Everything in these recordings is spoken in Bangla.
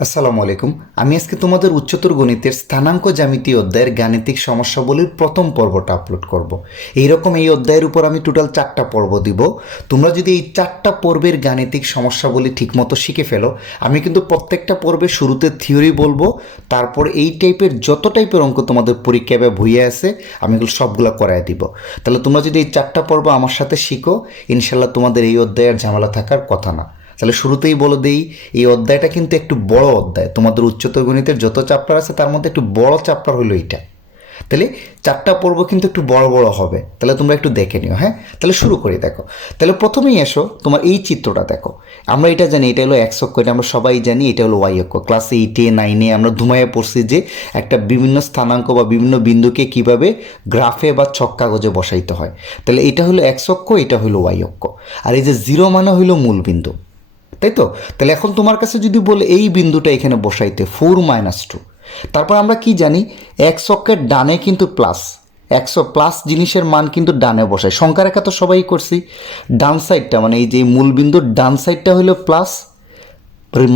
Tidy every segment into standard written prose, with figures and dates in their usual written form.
আসসালামু আলাইকুম। আমি আজকে তোমাদের উচ্চতর গণিতের স্থানাঙ্ক জ্যামিতি অধ্যায়ের গাণিতিক সমস্যাবলীর প্রথম পর্বটা আপলোড করব। এইরকম এই অধ্যায়ের উপর আমি টোটাল 4টা পর্ব দিব। তোমরা যদি এই 4টা পর্বের গাণিতিক সমস্যাবলী ঠিকমতো শিখে ফেলো, আমি কিন্তু প্রত্যেকটা পর্বের শুরুতে থিওরি বলবো, তারপর এই টাইপের যত টাইপের অঙ্ক তোমাদের পরীক্ষায় বা ভুইয়ে আছে আমি এগুলো সবগুলো করায় দিব। তাহলে তোমরা যদি এই 4টা পর্ব আমার সাথে শিখো, ইনশাল্লাহ তোমাদের এই অধ্যায়ের ঝামেলা থাকার কথা না। তাহলে শুরুতেই বলে দিই, এই অধ্যায়টা কিন্তু একটু বড় অধ্যায়। তোমাদের উচ্চতর গণিতের যত চ্যাপ্টার আছে তার মধ্যে একটু বড় চ্যাপ্টার হলো এইটা। তাহলে 4টা পর্ব কিন্তু একটু বড় বড় হবে। তাহলে তোমরা একটু দেখে নিও। হ্যাঁ, তাহলে শুরু করি। দেখো, তাহলে প্রথমেই এসো, তোমার এই চিত্রটা দেখো। আমরা এটা জানি, এটা হলো এক্স অক্ষ, এটা আমরা সবাই জানি। এটা হলো ওয়াই অক্ষ। ক্লাস 8-এ 9-এ আমরা ধুমাইয়ে পড়ছি যে একটা বিভিন্ন স্থানাঙ্ক বা বিভিন্ন বিন্দুকে কিভাবে গ্রাফে বা ছক কাগজে বসাইতে হয়। তাহলে এটা হলো এক্স অক্ষ, এটা হলো ওয়াই অক্ষ। আর এই যে জিরো মানে হলো মূল বিন্দু, তাই তো? তাহলে এখন তোমার কাছে যদি বলে এই বিন্দুটা এখানে বসাইতে 4-2, তারপর আমরা কি জানি, এক্স অক্ষের ডানে কিন্তু প্লাস, 100 প্লাস জিনিসের মান কিন্তু ডানে বসায়। সংখ্যা রেখা তো সবাই করছি। ডান সাইডটা মানে এই যে মূল বিন্দুর ডান সাইডটা হলো প্লাস,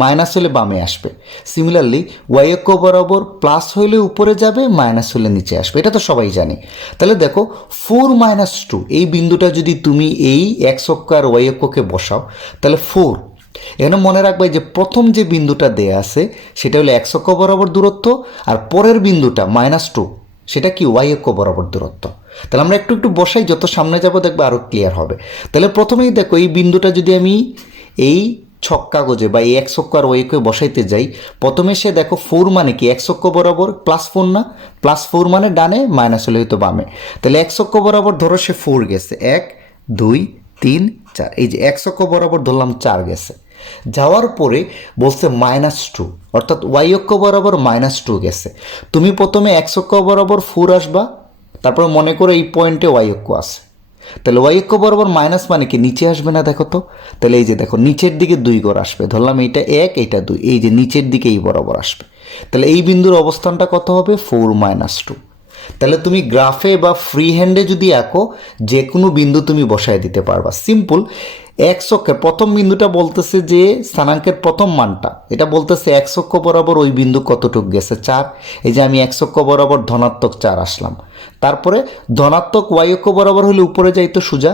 মাইনাস হলে বামে আসবে। সিমিলারলি ওয়াই অক্ষ বরাবর প্লাস হইলে উপরে যাবে, মাইনাস হলে নিচে আসবে। এটা তো সবাই জানি। তাহলে দেখো 4-2 এই বিন্দুটা যদি তুমি এই এক্স অক্ষ আর ওয়াই অক্ষকে বসাও, তাহলে 4, এখানে মনে রাখবে যে প্রথম যে বিন্দুটা দেয়া আছে সেটা হলো এক্স অক্ষ বরাবর দূরত্ব, আর পরের বিন্দুটা -2 সেটা কি ওয়াই অক্ষ বরাবর দূরত্ব। তাহলে আমরা একটু একটু বসাই, যত সামনে যাব দেখবে আরও ক্লিয়ার হবে। তাহলে প্রথমেই দেখো, এই বিন্দুটা যদি আমি এই ছক কাগজে বা এই এক্স অক্ষ আর ওয়াই অক্ষে বসাইতে যাই, প্রথমে সে দেখো 4 মানে কি, এক্স অক্ষ বরাবর +4 না, +4 মানে ডানে, মাইনাস হলে হয়তো বামে। তাহলে এক্স অক্ষ বরাবর ধরো সে 4 গেছে, 1 2 3 4, এই যে এক্স অক্ষ বরাবর ধরলাম 4 গেছে। যাওয়ার পরে বলছে -2, অর্থাৎ ওয়াই অক্ষ বরাবর -2 গেছে। তুমি প্রথমে এক্স অক্ষ বরাবর 4 আসবা, তারপর মনে করো এই পয়েন্টে ওয়াই অক্ষ আছে। তাহলে ওয়াই অক্ষ বরাবর মাইনাস মানে কি, নিচে আসবে না? দেখো তো, তাহলে এই যে দেখো নিচের দিকে 2 ঘর আসবে। ধরলাম এইটা 1, এইটা 2, এই যে নিচের দিকে এই বরাবর আসবে। তাহলে এই বিন্দুর অবস্থানটা কত হবে? 4-2। তাহলে তুমি গ্রাফে বা ফ্রি হ্যান্ডে যদি আঁকো, যে কোনো বিন্দু তুমি বসায় দিতে পারবা। সিম্পল। এক্স অক্ষে প্রথম বিন্দুটা বলতেছে যে স্থানাঙ্কের প্রথম মানটা, এটা বলতেছে এক্স অক্ষ বরাবর ওই বিন্দু কতটুক গেছে, 4। এই যে আমি এক্স অক্ষ বরাবর ধনাত্মক 4 আসলাম। তারপরে ধনাত্মক ওয়াই অক্ষ বরাবর হলে উপরে যাইতো সোজা,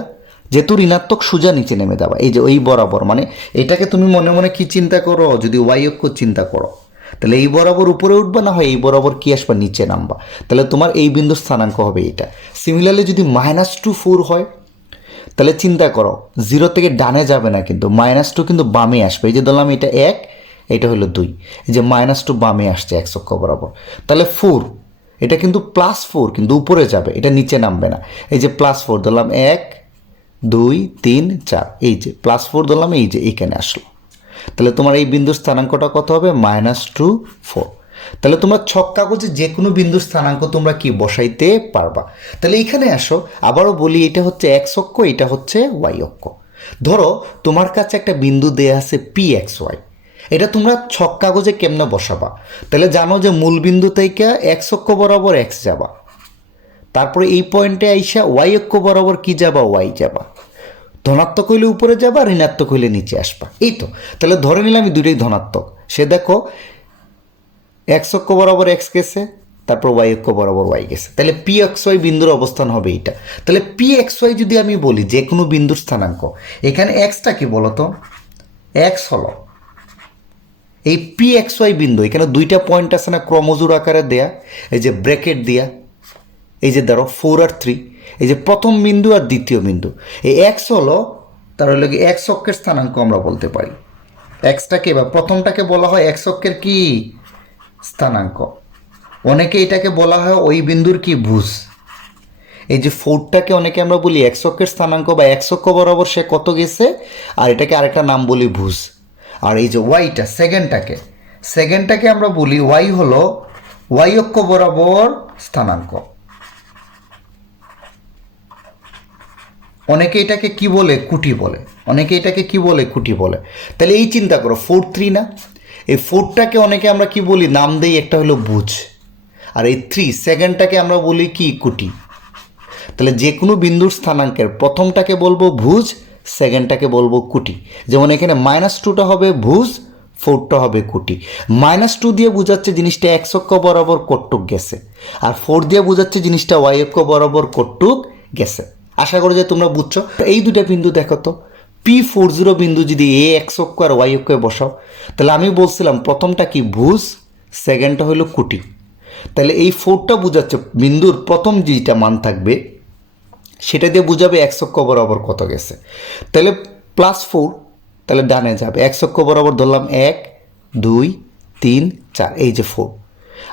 যেহেতু ঋণাত্মক সোজা নিচে নেমে যাবা। এই যে ওই বরাবর মানে এটাকে তুমি মনে মনে কি চিন্তা করো, যদি ওয়াই অক্ষ চিন্তা করো, তাহলে এই বরাবর উপরে উঠবা, না হয় এই বরাবর কি আসবা, নিচে নামবা। তাহলে তোমার এই বিন্দুর স্থানাঙ্ক হবে এইটা। সিমিলারলি যদি -2 4 হয়, তাহলে চিন্তা করো, 0 থেকে ডানে যাবে না, কিন্তু -2 কিন্তু বামে আসবে। এই যে ধরলাম এটা 1, এটা হলো 2, এই যে -2 বামে আসছে এক্স অক্ষ বরাবর। তাহলে 4, এটা কিন্তু +4 কিন্তু উপরে যাবে, এটা নিচে নামবে না। এই যে +4 ধরলাম 1 2 3 4, এই যে +4 ধরলাম, এই যে এইখানে আসলো। তাহলে তোমার এই বিন্দুর স্থানাঙ্কটা কত হবে? -2 4। তাহলে তোমরা ছক কাগজে যে কোনো বিন্দুর স্থানাঙ্ক তোমরা কি বসাইতে পারবা। তাহলে এইখানে আসো, আবারও বলি, এটা হচ্ছে এক্স অক্ষ, এটা হচ্ছে ওয়াই অক্ষ। ধরো তোমার কাছে একটা বিন্দু দেয়া আছে PXY, এটা তোমরা ছক কাগজে কেমনে বসাবা? তাহলে জানো যে মূল বিন্দু থেকে এক্স অক্ষ বরাবর এক্স যাবা, তারপরে এই পয়েন্টে আইসা ওয়াই অক্ষ বরাবর কি যাবা, ওয়াই যাবা। ধনাত্মক হইলে উপরে যাবা, ঋণাত্মক হইলে নিচে আসবা। এই তো। তাহলে ধরে নিলাম আমি দুটোই ধনাত্মক। সে দেখো এক্স অক্ষ বরাবর এক্স গেছে, তারপর ওয়াই অক্ষ বরাবর ওয়াই গেছে। তাহলে PXY বিন্দুর অবস্থান হবে এইটা। তাহলে PXY যদি আমি বলি যে কোনো বিন্দুর স্থানাঙ্ক, এখানে এক্সটা কি বলতো? এক্স হলো এই PXY বিন্দু। এখানে দুইটা পয়েন্ট আছে না, ক্রমজোর আকারে দেয়া, এই যে ব্র্যাকেট দিয়া, এই যে ধরো 4 আর 3, এই যে প্রথম বিন্দু আর দ্বিতীয় বিন্দু। এই এক্স হলো, তার হলো কি এক্স অক্ষের স্থানাঙ্ক আমরা বলতে পারি। এক্সটাকে বা প্রথমটাকে বলা হয় এক্স অক্ষের কি স্থানাঙ্ক। অনেকে এটাকে বলা হয় ওই বিন্দুর কি ভুজ। এই যে 4টাকে অনেকে আমরা বলি এক্স অক্ষের স্থানাঙ্ক বা এক্স অক্ষ বরাবর সে কত গেছে, আর এটাকে আরেকটা নাম বলি ভুজ। আর এই যে ওয়াইটা, সেকেন্ডটাকে আমরা বলি ওয়াই হলো ওয়াই অক্ষ বরাবর স্থানাঙ্ক। অনেকে এটাকে কি বলে, কুটি বলে। অনেকে এটাকে কি বলে, কুটি বলে। তাহলে এই চিন্তা করো 4-3 না, এই 4টাকে অনেকে আমরা কি বলি, নাম দেই, একটা হলো বুঝ। আর এই 3 সেকেন্ডটাকে আমরা বলি কি, কুটি। তাহলে যে কোনো বিন্দুর স্থানাঙ্কের প্রথমটাকে বলবো ভুজ, সেকেন্ডটাকে বলবো কুটি। যেমন এখানে -2টা হবে ভুজ, ফোরটা হবে কোটি। -2 দিয়ে বোঝাচ্ছে জিনিসটা এক্স অক্ষ বরাবর কটুক গেছে, আর 4 দিয়ে বোঝাচ্ছে জিনিসটা ওয়াই অক্ষ বরাবর কটুক গেছে। আশা করি যে তোমরা বুঝছো। এই দুটা বিন্দু দেখো তো, P40 বিন্দু যদি এ এক্স অক্ষ আর ওয়াই অক্ষে বসাও, তাহলে আমি বলছিলাম প্রথমটা কি ভুজ, সেকেন্ডটা হলো কোটি। তাহলে এই ফোরটা বোঝাচ্ছে বিন্দুর প্রথম যেটা মান থাকবে সেটা দিয়ে বুঝাবে এক্স অক্ষ বরাবর কত গেছে। তাহলে +4, তাহলে ডানে যাবে। এক্স অক্ষ বরাবর ধরলাম 1 2 3 4, এই যে 4।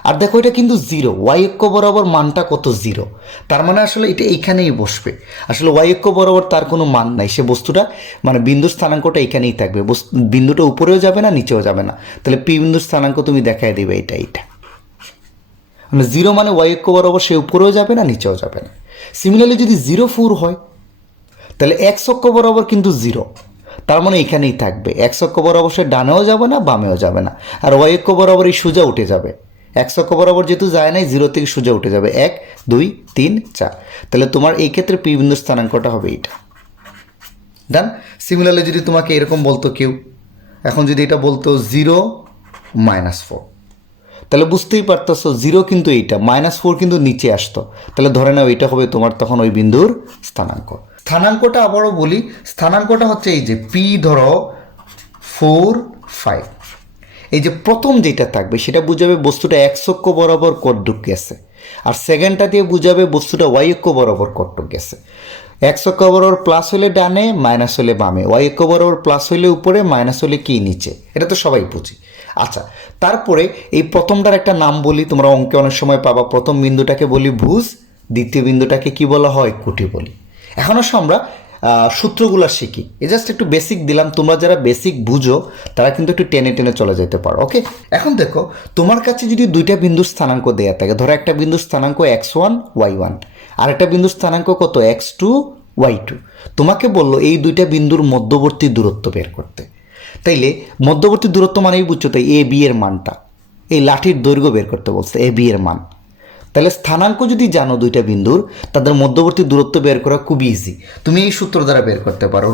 আর দেখো এটা কিন্তু 0, ওয়াই অক্ষ বরাবর মানটা কত 0, তার মানে আসলে এটা এইখানেই বসবে। আসলে ওয়াই অক্ষ বরাবর তার কোনো মান নাই, সে বস্তুটা মানে বিন্দুর স্থানাঙ্কটা এখানেই থাকবে, বিন্দুটা উপরেও যাবে না নিচেও যাবে না। তাহলে পি বিন্দুর স্থানাঙ্ক তুমি দেখাই দেবে এটা মানে 0 মানে ওয়াই অক্ষ বরাবর সে উপরেও যাবে না নিচেও যাবে না। সিমিলারলি যদি 0 4 হয় তাহলে এক্স অক্ষ বরাবর কিন্তু 0, তার মানে এখানেই থাকবে। এক্স অক্ষ বরাবর সে ডানেও যাবে না বামেও যাবে না, আর ওয়াই অক্ষ বরাবর এই সোজা উঠে যাবে। এক্স অক্ষ বরাবর যেহেতু যায় নাই, 0 থেকে সোজা উঠে যাবে 1 2 3 4। তাহলে তোমার এই ক্ষেত্রে পি বিন্দুর স্থানাঙ্কটা হবে এইটা। ডান। সিমিলারলি যদি তোমাকে এরকম বলতো কেউ, এখন যদি এটা বলতো 0 -4, তাহলে বুঝতেই পারতেছো 0 কিন্তু এইটা, -4 কিন্তু নিচে আসতো, তাহলে ধরে নাও এটা হবে তোমার তখন ওই বিন্দুর স্থানাঙ্ক। স্থানাঙ্কটা আবারও বলি, স্থানাঙ্কটা হচ্ছে এই যে পি ধরো 4 5, এই যে প্রথম যেটা থাকবে সেটা বুঝাবে বস্তুটা এক্স অক্ষ বরাবর কতটুক গেছে, আর সেকেন্ডটা দিয়ে বুঝাবে বস্তুটা ওয়াই অক্ষ বরাবর কতটুক গেছে। এক্স অক্ষ বরাবর প্লাস হলে ডানে, মাইনাস হলে বামে, ওয়াই অক্ষ বরাবর প্লাস হলে উপরে, মাইনাস হলে কি নিচে, এটা তো সবাই বুঝি। আচ্ছা, তারপরে এই প্রথমটার একটা নাম বলি, তোমরা অঙ্কে অনেক সময় পাবা। প্রথম বিন্দুটাকে বলি ভুজ, দ্বিতীয় বিন্দুটাকে কি বলা হয়, কোটি বলি। এখন আসো আমরা সূত্রগুলো শিখি। এ জাস্ট একটু বেসিক দিলাম, তোমরা যারা বেসিক বুঝো তারা কিন্তু একটু টেনে টেনে চলে যেতে পারো। ওকে, এখন দেখো তোমার কাছে যদি দুইটা বিন্দুর স্থানাঙ্ক দেয়া থাকে, ধরো একটা বিন্দুর স্থানাঙ্ক x1 y1, আর একটা বিন্দুর স্থানাঙ্ক কত x2 y2, তোমাকে বললো এই দুইটা বিন্দুর মধ্যবর্তী দূরত্ব বের করতে। তাইলে মধ্যবর্তী দূরত্ব মানেই বুঝছো তাই এ বি এর মানটা, এই লাঠির দৈর্ঘ্য বের করতে বলছে, এ বি এর মান। তাহলে স্থানাঙ্ক যদি জানো দুইটা বিন্দুর, তাদের মধ্যবর্তী দূরত্ব বের করা খুব ইজি। তুমি এই সূত্র দ্বারা বের করতে পারো,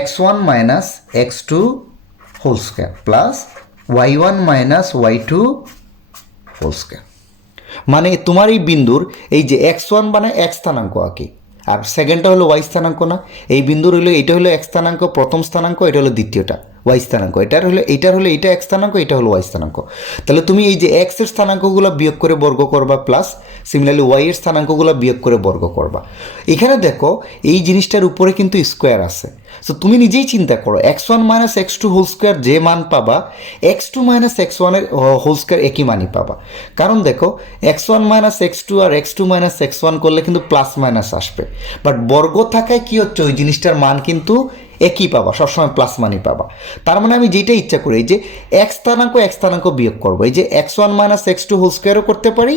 √x1 - x2 whole square plus y1 - y2 whole square. মানে তোমার এই বিন্দুর এই যে x1 মানে x স্থানাঙ্ক আঁকি, আর সেকেন্ডটা হলো ওয়াই স্থানাঙ্ক না। এই বিন্দুর হলো এটা হলো এক স্থানাঙ্ক প্রথম স্থানাঙ্ক, এটা হলো দ্বিতীয়টা ওয়াই স্থানাঙ্ক, এটার হলো এটা এক স্থানাঙ্ক, এটা হলো ওয়াই স্থানাঙ্ক। তাহলে তুমি এই যে এক্স এর স্থানাঙ্কগুলো বিয়োগ করে বর্গ করবা, প্লাস সিমিলারলি ওয়াই এর স্থানাঙ্কগুলো বিয়োগ করে বর্গ করবা। এখানে দেখো এই জিনিসটার উপরে কিন্তু স্কোয়ার আছে, সো তুমি নিজেই চিন্তা করো x1 - x2 হোল স্কোয়ার যে মান পাবা, x2 - x1 এর হোল স্কোয়ার একই মানই পাবা। কারণ দেখো x1 - x2 আর x2 - x1 করলে কিন্তু প্লাস মাইনাস আসবে, বাট বর্গ থাকায় কি হচ্ছে ওই জিনিসটার মান কিন্তু একই পাবা, সবসময় প্লাস মানই পাবা। তার মানে আমি যেটা ইচ্ছা করি, এই যে এক স্থানাঙ্ক বিয়োগ করবো, এই যে x1 - x2 হোল স্কোয়ারও করতে পারি,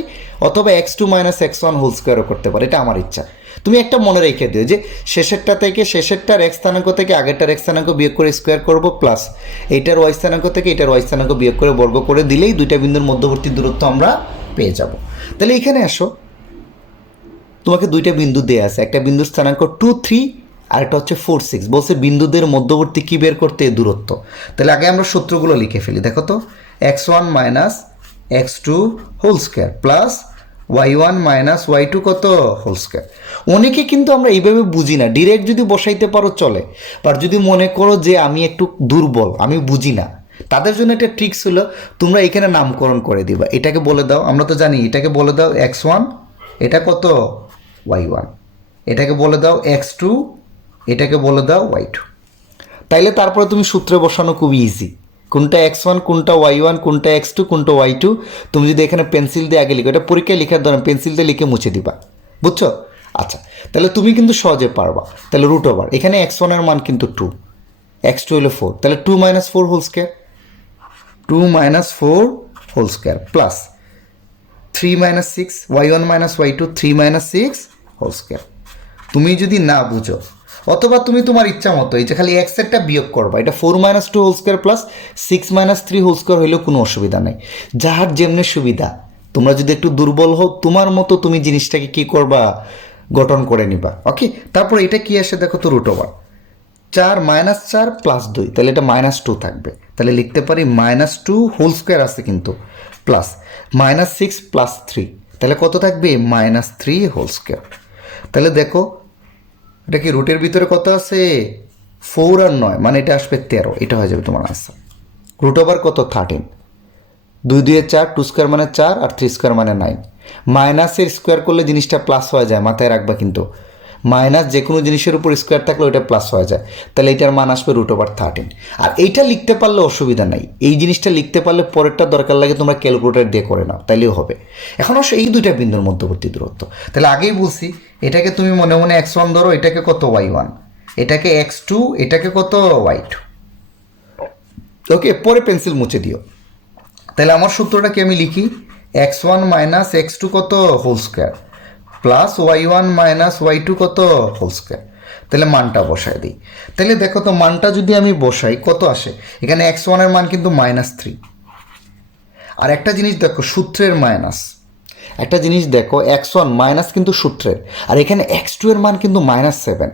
অথবা x2 - x1 হোল স্কোয়ারও করতে পারি, এটা আমার ইচ্ছা। তুমি একটা মনে রেখে দিও যে শেষেরটা থেকে শেষেরটার এক স্থানাঙ্ক থেকে আগেরটার এক স্থানাঙ্ক বিয়োগ করে স্কোয়ার করবো, প্লাস এইটার ওয়াই স্থানাঙ্ক থেকে এটার ওয়াই স্থানাঙ্ক বিয়োগ করে বর্গ করে দিলেই দুইটা বিন্দুর মধ্যবর্তী দূরত্ব আমরা পেয়ে যাব। তাহলে এখানে আসো, তোমাকে দুইটা বিন্দু দেয়া আছে, একটা বিন্দুর স্থানাঙ্ক 2 3 আর একটা হচ্ছে 4 6, বলছে বিন্দুদের মধ্যবর্তী কি বের করতে, দূরত্ব। তাহলে আগে আমরা সূত্রগুলো লিখে ফেলি। দেখো তো, x1 - x2 whole square plus y1 - y2 কত হোল স্কোয়ার। অনেকে কিন্তু আমরা এইভাবে বুঝি না, ডিরেক্ট যদি বসাইতে পারো চলে, বাট যদি মনে করো যে আমি একটু দুর্বল, আমি বুঝি না, তাদের জন্য একটা ট্রিক্স হলো তোমরা এখানে নামকরণ করে দিবা। এটাকে বলে দাও, আমরা তো জানি এটাকে বলে দাও x1, এটা কত y1, এটাকে বলে দাও x2, এটাকে বলে দাও y2। তাইলে তারপরে তুমি সূত্রে বসানো খুব ইজি, কোনটা x1 কোনটা y1 কোনটা x2 কোনটা y2। তুমি যদি এখানে পেন্সিল দিয়ে আগে লিখো, এটা পরীক্ষায় লেখার দরকার, পেন্সিল দিয়ে লিখে মুছে দিবা, বুঝছো? আচ্ছা, তাহলে তুমি কিন্তু সহজে পারবা। তাহলে √, এখানে x1 এর মান কিন্তু 2, x2 হলো 4, তাহলে 2 - 4 whole square, 2 - 4 whole square plus 3 - 6 y1 - y2 3 - 6 whole square. তুমি যদি না বুঝো, অথবা তুমি তোমার ইচ্ছা মতো এই যে খালি এক্স এরটা বিয়োগ করবা, এটা 4 - 2 whole square plus 6 - 3 whole square হইলেও কোনো অসুবিধা নেই, যার যেমনি সুবিধা। তোমরা যদি একটু দুর্বল হও, তোমার মতো তুমি জিনিসটাকে কি করবা, গঠন করে নিবা। ওকে, তারপর এটা কি আসে দেখো তো, √, 4 -4 + 2, তাহলে এটা -2 থাকবে। তাহলে লিখতে পারি -2 হোল স্কোয়ার আছে কিন্তু প্লাস -6 + 3, তাহলে কত থাকবে -3 হোল স্কোয়ার। তাহলে দেখো এটা কি রুটের ভিতরে কত আছে 4 আর 9, মানে এটা আসবে 13, এটা হয়ে যাবে তোমার আনসার। রুট ওভার কত 13, 2 2 4, 2 স্কোয়ার মানে 4 আর 3 স্কোয়ার মানে 9। মাইনাসের স্কোয়ার করলে জিনিসটা প্লাস হয়ে যায়, মাথায় রাখবা কিন্তু মাইনাস যে কোনো জিনিসের উপর স্কোয়ার থাকলে ওইটা প্লাস হয়ে যায়, তাহলে এইটার মান আসবে √13। আর এইটা লিখতে পারলে অসুবিধা নাই, এই জিনিসটা লিখতে পারলে পরেরটা দরকার লাগে তোমরা ক্যালকুলেটর দিয়ে করে নাও, তাইলেও হবে। এখন অবশ্য এই দুইটা বিন্দুর মধ্যবর্তী দূরত্ব, তাহলে আগেই বলছি এটাকে তুমি মনে মনে x1 ধরো, এটাকে কত y1, এটাকে x2, এটাকে কত y2। ওকে, পরে পেন্সিল মুছে দিও। তাহলে আমার সূত্রটা কি আমি লিখি, x1 - x2 কত whole square plus y1 - y2 কত হোল স্কোয়ার। তাহলে মানটা বসায় দিই। তাহলে দেখো তো মানটা যদি আমি বসাই কত আসে, এখানে x1 এর মান কিন্তু -3। আর একটা জিনিস দেখো সূত্রের মাইনাস, একটা জিনিস দেখো x1 মাইনাস কিন্তু সূত্রের, আর এখানে x2 এর মান কিন্তু -7।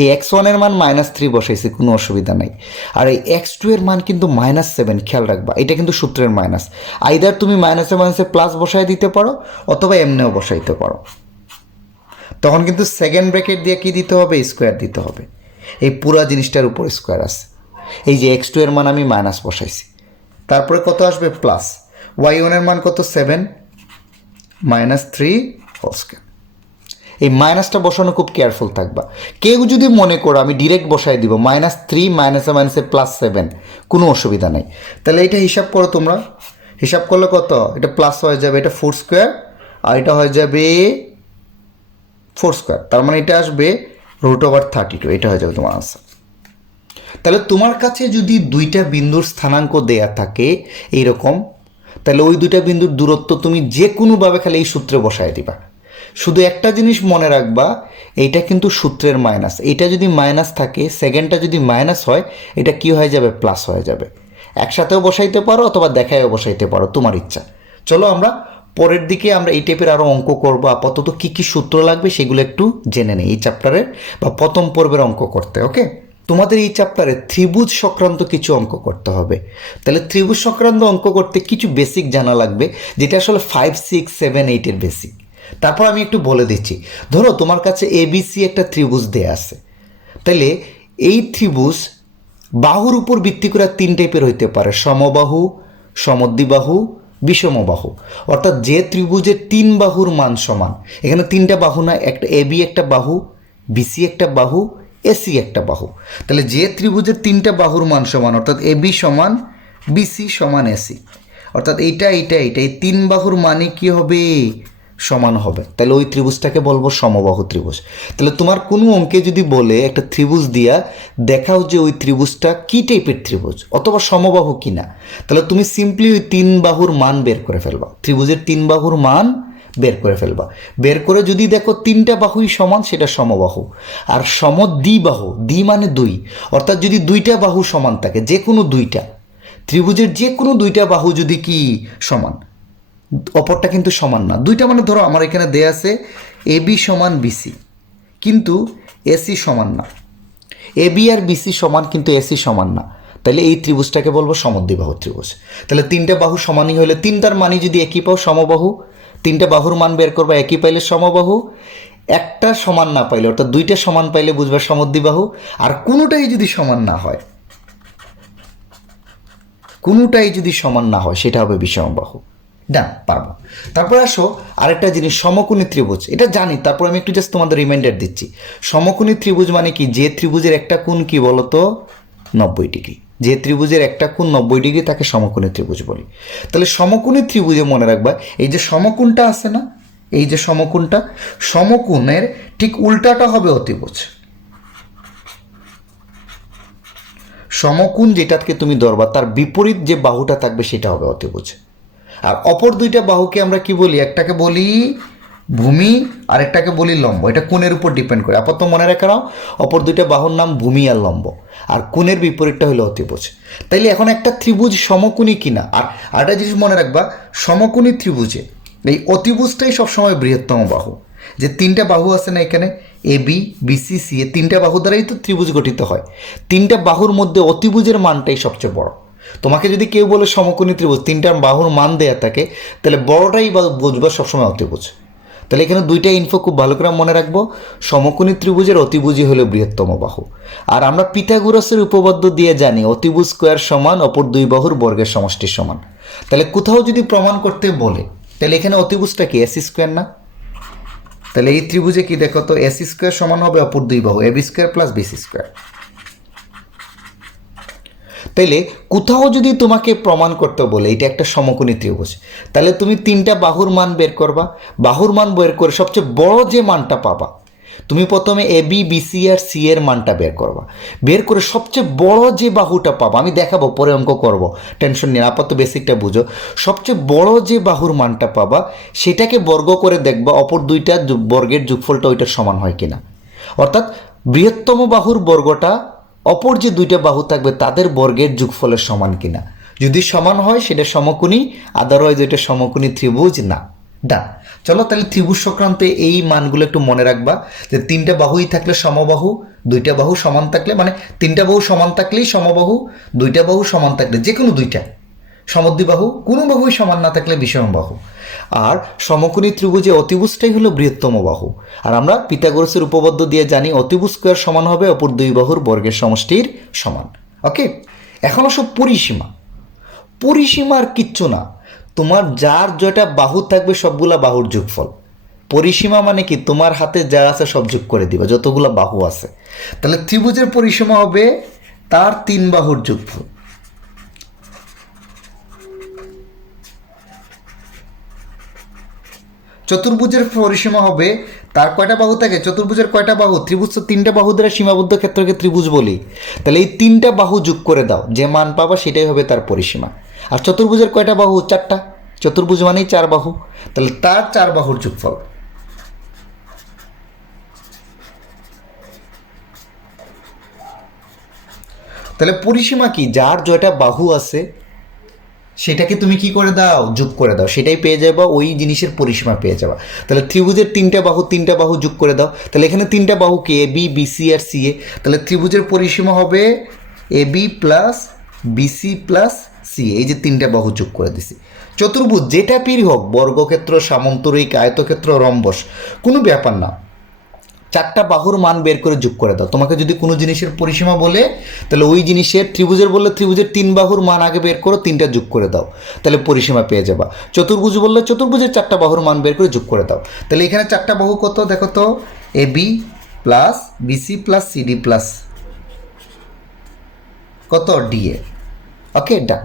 এই x1 এর মান -3 বসাইছি, কোনো অসুবিধা নাই। আর এই x2 এর মান কিন্তু -7, খেয়াল রাখবা এটা কিন্তু সূত্রের মাইনাস। আইদার তুমি মাইনাসে মাইনাসে প্লাস বসাই দিতে পারো অথবা এমনিও বসাইতে পারো, তখন কিন্তু সেকেন্ড ব্র্যাকেট দিয়ে কি দিতে হবে, স্কোয়ার দিতে হবে। এই পুরো জিনিসটার উপর স্কোয়ার আছে। এই যে x2 এর মান আমি মাইনাস বসাইছি, তারপরে কত আসবে প্লাস y1 এর মান কত 7 -3 হোল স্কোয়ার। এই মাইনাসটা বসানো খুব কেয়ারফুল থাকবা। কেউ যদি মনে করো আমি ডিরেক্ট বসাই দিব -3 মাইনাসে মাইনাসে +7, কোনো অসুবিধা নাই। তাহলে এটা হিসাব করো তোমরা, হিসাব করলে কত, এটা প্লাস হয়ে যাবে, এটা 4 স্কোয়ার আর এটা হয়ে যাবে 4 স্কোয়ার, তার মানে এটা আসবে √32, এটা হয়ে যাবে তোমার আনসার। তাহলে তোমার কাছে যদি দুইটা বিন্দুর স্থানাঙ্ক দেয়া থাকে এইরকম, তাহলে ওই দুইটা বিন্দুর দূরত্ব তুমি যে কোনোভাবে খালি এই সূত্রে বসায় দিবা। শুধু একটা জিনিস মনে রাখবা, এইটা কিন্তু সূত্রের মাইনাস, এইটা যদি মাইনাস থাকে সেকেন্ডটা যদি মাইনাস হয় এটা কি হয়ে যাবে, প্লাস হয়ে যাবে। একসাথেও বসাইতে পারো অথবা দেখায়ও বসাইতে পারো, তোমার ইচ্ছা। চলো আমরা পরের দিকে আমরা এই টাইপের আরও অঙ্ক করবো। আপাতত কী কী সূত্র লাগবে সেগুলো একটু জেনে নেই এই চ্যাপ্টারের বা প্রথম পর্বের অঙ্ক করতে। ওকে, তোমাদের এই চ্যাপ্টারে ত্রিভুজ সংক্রান্ত কিছু অঙ্ক করতে হবে। তাহলে ত্রিভুজ সংক্রান্ত অঙ্ক করতে কিছু বেসিক জানা লাগবে, যেটা আসলে 5, 6, 7, 8-এর বেসিক। তারপর আমি একটু বলে দিচ্ছি, ধরো তোমার কাছে ABC একটা ত্রিভুজ দেয়া আছে, তাহলে এই ত্রিভুজ বাহুর উপর ভিত্তি করে 3 টাইপের হইতে পারে, সমবাহু, সমদ্বিবাহু, বিষমবাহু। অর্থাৎ যে ত্রিভুজের 3 বাহুর মান সমান, এখানে 3টা বাহু না, একটা AB একটা বাহু, BC একটা বাহু, AC একটা বাহু। তাহলে যে ত্রিভুজের 3টা বাহুর মান সমান, অর্থাৎ AB সমান BC সমান AC, অর্থাৎ এইটা এই 3 বাহুর মানে কি হবে, সমান হবে। তাহলে ওই ত্রিভুজটাকে বলবো সমবাহু ত্রিভুজ। তাহলে তোমার কোনো অঙ্কে যদি বলে একটা ত্রিভুজ দিয়া দেখাও যে ওই ত্রিভুজটা কী টাইপের ত্রিভুজ অথবা সমবাহু কিনা, তাহলে তুমি সিম্পলি ওই 3 বাহুর মান বের করে ফেলবা, ত্রিভুজের 3 বাহুর মান বের করে ফেলবা। বের করে যদি দেখো 3টা বাহুই সমান, সেটা সমবাহু। আর সমদ্বিবাহু, দ্বি মানে 2, অর্থাৎ যদি 2টা বাহু সমান থাকে, যে কোনো 2টা ত্রিভুজের যে কোনো 2টা বাহু যদি কি সমান, অপরটা কিন্তু সমান না। 2টা মানে ধরো আমার এখানে দেয়া আছে AB সমান BC, কিন্তু AC সমান না, AB আর BC সমান কিন্তু AC সমান না, তাহলে এই ত্রিভুজটাকে বলবো সমদ্বিবাহু ত্রিভুজ। তাহলে 3টা বাহু সমানই হলে 3টার মানই যদি একই পাও সমবাহু, 3টা বাহুর মান বের করবা একই পাইলে সমবাহু, একটা সমান না পাইলে অর্থাৎ 2টা সমান পাইলে বুঝবা সমদ্বিবাহু। আর কোনোটাই যদি সমান না হয়, কোনোটাই যদি সমান না হয় সেটা হবে বিষমবাহু। ডান, পারবো। তারপরে আসো আরেকটা জিনিস, সমকোণী ত্রিভুজ। এটা জানি, তারপর আমি একটু জাস্ট তোমাদের রিমাইন্ডার দিচ্ছি। সমকোণী ত্রিভুজ মানে কি, যে ত্রিভুজের একটা কোণ কি বলতো 90 ডিগ্রি, যে ত্রিভুজের একটা কোণ 90 ডিগ্রি তাকে সমকোণী ত্রিভুজ বলি। তাহলে সমকোণী ত্রিভুজে মনে রাখবা এই যে সমকোণটা আছে না, এই যে সমকোণটা, সমকোণের ঠিক উল্টাটা হবে অতিভুজ। সমকোণ যেটাকে তুমি ধরবা তার বিপরীত যে বাহুটা থাকবে সেটা হবে অতিভুজ। আর অপর 2টা বাহুকে আমরা কি বলি, একটাকে বলি ভূমি আর একটাকে বলি লম্ব। এটা কোণের উপর ডিপেন্ড করে। আপাতত মনে রেখে নাও অপর 2টা বাহুর নাম ভূমি আর লম্ব, আর কোণের বিপরীতটা হলো অতিভুজ। তাইলে এখন একটা ত্রিভুজ সমকোণী কিনা, আর আরেকটা জিনিস মনে রাখবা, সমকোণী ত্রিভুজে এই অতিভুজটাই সবসময় বৃহত্তম বাহু। যে 3টা বাহু আছে না এখানে, এ বি বিসি সি এ তিনটা বাহু দ্বারাই তো ত্রিভুজ গঠিত হয়। তিনটা বাহুর মধ্যে অতিভুজের মানটাই সবচেয়ে বড়। তোমাকে যদি কেউ বলে সমকোণী ত্রিভুজ, তিনটা বাহুর মান দেয়া থাকে, তাহলে বড়টাই বা বুঝবা সবসময় অতিভুজ। তাহলে এখানে দুইটা ইনফো খুব ভালো করে মনে রাখবো, সমকোণী ত্রিভুজের অতিভুজই হলো বৃহত্তম বাহু। আর আমরা পিথাগোরাসের উপপাদ্য দিয়ে জানি অতিভুজ স্কোয়ার সমান অপর দুই বাহুর বর্গের সমষ্টির সমান। তাহলে কোথাও যদি প্রমাণ করতে বলে, তাহলে এখানে অতিভুজটা কি এস স্কোয়ার না? তাহলে এই ত্রিভুজে কি দেখো তো, এস স্কোয়ার সমান হবে অপর দুই বাহু A B square plus BC square. তাইলে কোথাও যদি তোমাকে প্রমাণ করতে বলে এটা একটা সমকোণী ত্রিভুজ, তাহলে তুমি তিনটা বাহুর মান বের করবা। বাহুর মান বের করে সবচেয়ে বড় যে মানটা পাবা, তুমি প্রথমে এ বি বিসি আর সি এর মানটা বের করবা। বের করে সবচেয়ে বড় যে বাহুটা পাবা, আমি দেখাবো পরে অঙ্ক করব, টেনশন নিয়ে, আপাতত বেসিকটা বুঝো। সবচেয়ে বড় যে বাহুর মানটা পাবা সেটাকে বর্গ করে দেখবা অপর দুইটা বর্গের যোগফলটা ওইটার সমান হয় কিনা। অর্থাৎ বৃহত্তম বাহুর বর্গটা অপর যে দুইটা বাহু থাকবে তাদের বর্গের যোগফলের সমান কিনা। যদি সমান হয় সেটা সমকোণী, আদারওয়াইজ এটা সমকোণী ত্রিভুজ না। ডান। চলো তাহলে ত্রিভুজ সংক্রান্ত এই মানগুলো একটু মনে রাখবা, যে তিনটা বাহুই থাকলে সমবাহু, দুইটা বাহু সমান থাকলে, মানে তিনটা বাহু সমান থাকলেই সমবাহু, দুইটা বাহু সমান থাকলে যে কোনো দুইটা সমদ্বিবাহু, কোনো বাহুই সমান না থাকলে বিষমবাহু। আর সমকোণী ত্রিভুজে অতিভুজটাই হলো বৃহত্তম বাহু। আর আমরা পিথাগোরাসের উপপাদ্য দিয়ে জানি অতিভুজ স্কয়ার সমান হবে অপর দুই বাহুর বর্গের সমষ্টির সমান। ওকে, এখন আসো পরিসীমা। পরিসীমা আর কিচ্ছু না, তোমার যার যেটা বাহু থাকবে সবগুলা বাহুর যোগফল। পরিসীমা মানে কি, তোমার হাতে যা আছে সব যোগ করে দিবা, যতগুলা বাহু আছে। তাহলে ত্রিভুজের পরিসীমা হবে তার তিন বাহুর যোগফল। চতুর্ভুজের পরিসীমা হবে তার কয়টা বাহু থাকে, চতুর্ভুজের কয়টা বাহু, ত্রিভুজ তো তিনটা বাহু দ্বারা সীমাবদ্ধ ক্ষেত্রকে ত্রিভুজ বলি। তাহলে এই তিনটা বাহু যোগ করে দাও, যে মান পাবা সেটাই হবে তার পরিসীমা। আর চতুর্ভুজের কয়টা বাহু, চারটা, চতুর্ভুজ মানেই চার বাহু, তাহলে তার চার বাহুর যোগফল। তাহলে পরিসীমা কি, যার জয়টা বাহু আছে সেটাকে তুমি কি করে দাও, যোগ করে দাও, সেটাই পেয়ে যাবা, ওই জিনিসের পরিসীমা পেয়ে যাবা। তাহলে ত্রিভুজের তিনটা বাহু যোগ করে দাও। তাহলে এখানে তিনটা বাহু কি, এ বি বিসি আর সি এ। তাহলে ত্রিভুজের পরিসীমা হবে A B plus BC plus C, এই যে তিনটা বাহু যোগ করে দিছি। চতুর্ভুজ যেটা পেরি হোক, বর্গক্ষেত্র, সামন্তরিক, আয়তক্ষেত্র, রম্বস, কোনো ব্যাপার না, চারটা বাহুর মান বের করে যোগ করে দাও। তোমাকে যদি কোনো জিনিসের পরিসীমা বলে, তাহলে ওই জিনিসের, ত্রিভুজের বললে ত্রিভুজের তিন বাহুর মান আগে বের করো, তিনটা যোগ করে দাও, তাহলে পরিসীমা পেয়ে যাবা। চতুর্ভুজ বললে চতুর্ভুজের চারটা বাহুর মান বের করে যোগ করে দাও। তাহলে এখানে চারটা বাহু কত দেখো তো, A B plus BC plus CD plus কত ডিএ। ওকে, ডা।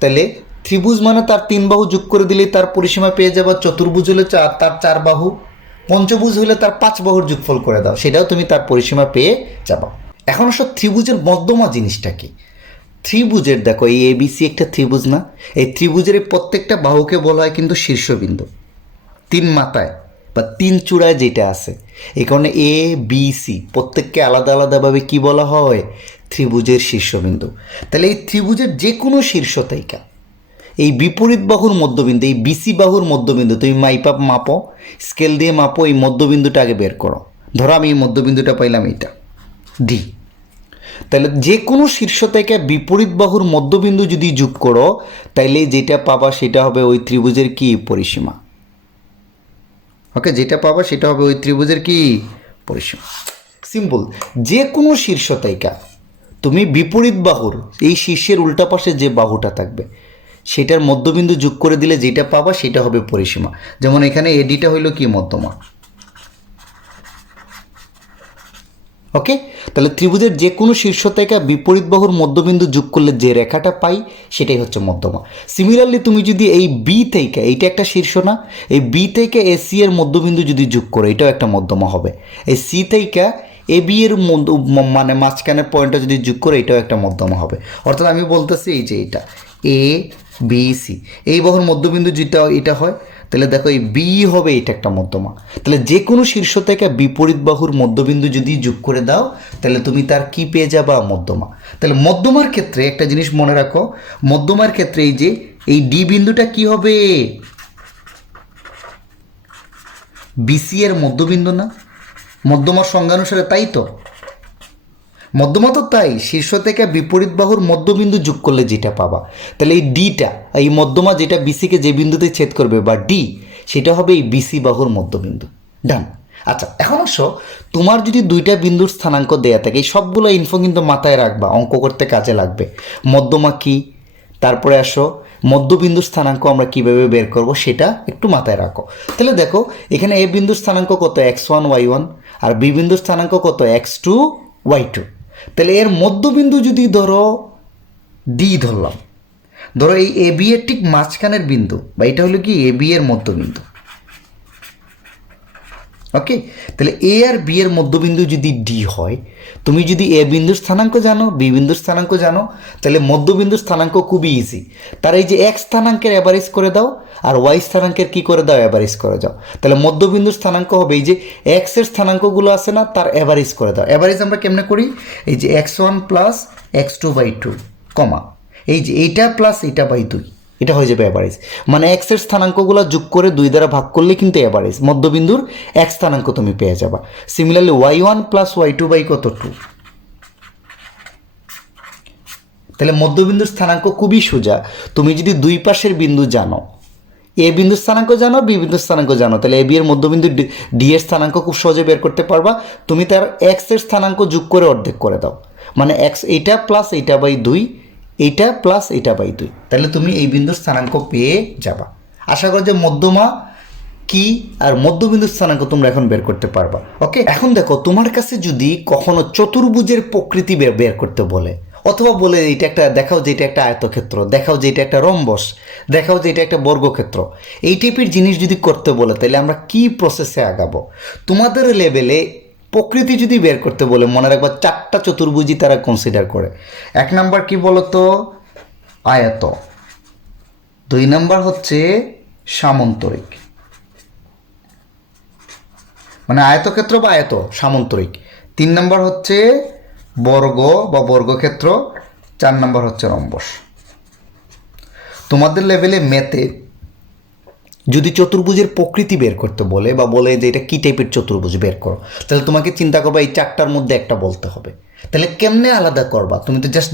তাহলে ত্রিভুজ মানে তার তিন বাহু যোগ করে দিলেই তার পরিসীমা পেয়ে যাবা। চতুর্ভুজ হলে তার চার বাহু, পঞ্চভুজ হলে তার পাঁচ বাহুর যোগফল করে দাও, সেটাও তুমি তার পরিসীমা পেয়ে যাবা। এখন আসলে ত্রিভুজের মধ্যমা জিনিসটা কি। ত্রিভুজের দেখো, এই এবিসি একটা ত্রিভুজ না, এই ত্রিভুজের প্রত্যেকটা বাহুকে বলা হয় কিন্তু শীর্ষবিন্দু, তিন মাথায় বা তিন চূড়ায় যেটা আছে, এই কারণে এ বি সি প্রত্যেককে আলাদা আলাদাভাবে কি বলা হয়, ত্রিভুজের শীর্ষবিন্দু। তাহলে এই ত্রিভুজের যে কোনো শীর্ষ তালিকা, এই বিপরীত বাহুর মধ্যবিন্দু, এই বিসি বাহুর মধ্যবিন্দু তুমি মাপো, স্কেল দিয়ে মাপো, এই মধ্যবিন্দুটা আগে বের করো। ধরো আমি এই মধ্যবিন্দুটা পাইলাম এইটা ডি। তাহলে যে কোনো শীর্ষ থেকে বিপরীত বাহুর মধ্যবিন্দু যদি যোগ করো, তাইলে যেটা পাবা সেটা হবে ওই ত্রিভুজের কি, পরিসীমা। ওকে, যেটা পাবা সেটা হবে ওই ত্রিভুজের কি, পরিসীমা। সিম্পল। যে কোনো শীর্ষ তালিকা তুমি বিপরীত বাহুর এই শীর্ষের উল্টা পাশে যে বাহুটা থাকবে সেটার মধ্যবিন্দু যোগ করে দিলে যেটা পাবা সেটা হবে পরিসীমা। যেমন এখানে এডিটা হইল কি, মধ্যমা। ওকে, তাহলে ত্রিভুজের যে কোনো শীর্ষ থেকে বিপরীত বাহুর মধ্যবিন্দু যোগ করলে যে রেখাটা পাই সেটাই হচ্ছে মধ্যমা। সিমিলারলি তুমি যদি এই বি থেকে, এইটা একটা শীর্ষ না, এই বি থেকে এ সি এর মধ্যবিন্দু যদি যোগ করো এটাও একটা মধ্যমা হবে। এই সি থেকে এ বি এর মানে মাঝখানের পয়েন্টটা যদি যোগ করে এটাও একটা মধ্যমা হবে। অর্থাৎ আমি বলতেছি এই যে এটা এ বি সি, এই বাহুর মধ্যবিন্দু যেটা এটা হয়, তাহলে দেখো এই বি হবে এটা একটা মধ্যমা। তাহলে যে কোনো শীর্ষ থেকে বিপরীত বাহুর মধ্যবিন্দু যদি যোগ করে দাও তাহলে তুমি তার কি পেয়ে যাবা, মধ্যমা। তাহলে মধ্যমার ক্ষেত্রে একটা জিনিস মনে রাখো, মধ্যমার ক্ষেত্রে এই যে এই ডি বিন্দুটা কি হবে, বিসি এর মধ্যবিন্দু না, মধ্যমার সংজ্ঞানুসারে তাই তো, মধ্যমা তো তাই, শীর্ষ থেকে বিপরীত বাহুর মধ্যবিন্দু যোগ করলে যেটা পাবা, তাহলে এই ডিটা, এই মধ্যমা যেটা বিসিকে যে বিন্দুতে ছেদ করবে বা ডি, সেটা হবে এই বিসি বাহুর মধ্যবিন্দু। ডান। আচ্ছা, এখন আসো, তোমার যদি দুইটা বিন্দুর স্থানাঙ্ক দেয়া থাকে, এই সবগুলো ইনফো কিন্তু মাথায় রাখবা, অঙ্ক করতে কাজে লাগবে। মধ্যমা কি, তারপরে আসো মধ্যবিন্দুর স্থানাঙ্ক আমরা কিভাবে বের করব সেটা একটু মাথায় রাখো। তাহলে দেখো, এখানে এ বিন্দুর স্থানাঙ্ক কত, x1 y1, আর বি বিন্দুর স্থানাঙ্ক কত, x2 y2। তাহলে এর মধ্যবিন্দু যদি ধরো ডি ধরলাম, ধরো এই এ বি এর ঠিক মাঝখানের বিন্দু, বা এটা হলো কি এ বি এর মধ্যবিন্দু। ওকে, তাহলে এ আর বি এর মধ্যবিন্দু যদি ডি হয়, তুমি যদি এ বিন্দুর স্থানাঙ্ক জানো, বি বিন্দুর স্থানাঙ্ক জানো, তাহলে মধ্যবিন্দুর স্থানাঙ্ক খুবই ইজি। তার এই যে এক্স স্থানাঙ্কের অ্যাভারেজ করে দাও, আর ওয়াই স্থানাঙ্কের কি করে দাও, অ্যাভারেজ করে যাও। তাহলে মধ্যবিন্দুর স্থানাঙ্ক হবে এই যে এক্স এর স্থানাঙ্কগুলো আছে না, তার অ্যাভারেজ করে দাও। অ্যাভারেজ আমরা কেমনে করি, এই যে x1 প্লাস x2/2 কমা এই যে এইটা প্লাস এইটা বাই 2, এটা হয়ে যাবে অ্যাভারেজ। মানে এক্স এর স্থানাঙ্কগুলো যোগ করে 2 দ্বারা ভাগ করলে কিন্তু অ্যাভারেজ মধ্যবিন্দুর এক স্থানাঙ্ক তুমি পেয়ে যাবা। Similarly y1 plus y2 by কত 2। তাহলে মধ্যবিন্দুর স্থানাঙ্ক খুবই সোজা। তুমি যদি দুই পাশের বিন্দু জানো, এ বিন্দুর স্থানাঙ্ক জানো, বি বিন্দুর স্থানাঙ্ক জানো, তাহলে এ বি এর মধ্যবিন্দু ডি এর স্থানাঙ্ক খুব সহজে বের করতে পারবা। তুমি তার এক্স এর স্থানাঙ্ক যোগ করে অর্ধেক করে দাও, মানে এক্স এইটা প্লাস এইটা বাই 2, এইটা প্লাস এইটা বাই 2, তাহলে তুমি এই বিন্দুর স্থানাঙ্ক পেয়ে যাবা। আশা করি যে মধ্যমা কি আর মধ্যবিন্দুর স্থানাঙ্ক তোমরা এখন বের করতে পারবা। ওকে, এখন দেখো, তোমার কাছে যদি কখনো চতুর্ভুজের প্রকৃতি বের করতে বলে, অথবা বলে এটা একটা দেখাও যে এটা একটা আয়তক্ষেত্র, দেখাও যে এটা একটা রম্বস, দেখাও যে এটা একটা বর্গক্ষেত্র, এই টাইপের জিনিস যদি করতে বলে, তাহলে আমরা কি প্রসেসে আগাবো? তোমাদের লেভেলে প্রকৃতি যদি বের করতে বলে, মনে রাখবা 4টা চতুর্ভুজই তারা কনসিডার করে। 1 নাম্বার কি বলতো, আয়ত। 2 নাম্বার হচ্ছে সামন্তরিক, মানে আয়তক্ষেত্র বা আয়ত সামন্তরিক। 3 নাম্বার হচ্ছে বর্গ বা বর্গক্ষেত্র। 4 নাম্বার হচ্ছে রম্বস। তোমাদের লেভেলে ম্যাথে যদি চতুর্ভুজের প্রকৃতি বের করতে বলে, বা বলে যে এটা কী টাইপের চতুর্ভুজ বের করো, তাহলে তোমাকে চিন্তা করবা এই 4টার মধ্যে একটা বলতে হবে। তাহলে কেমনে আলাদা করবা? তুমি তো জাস্ট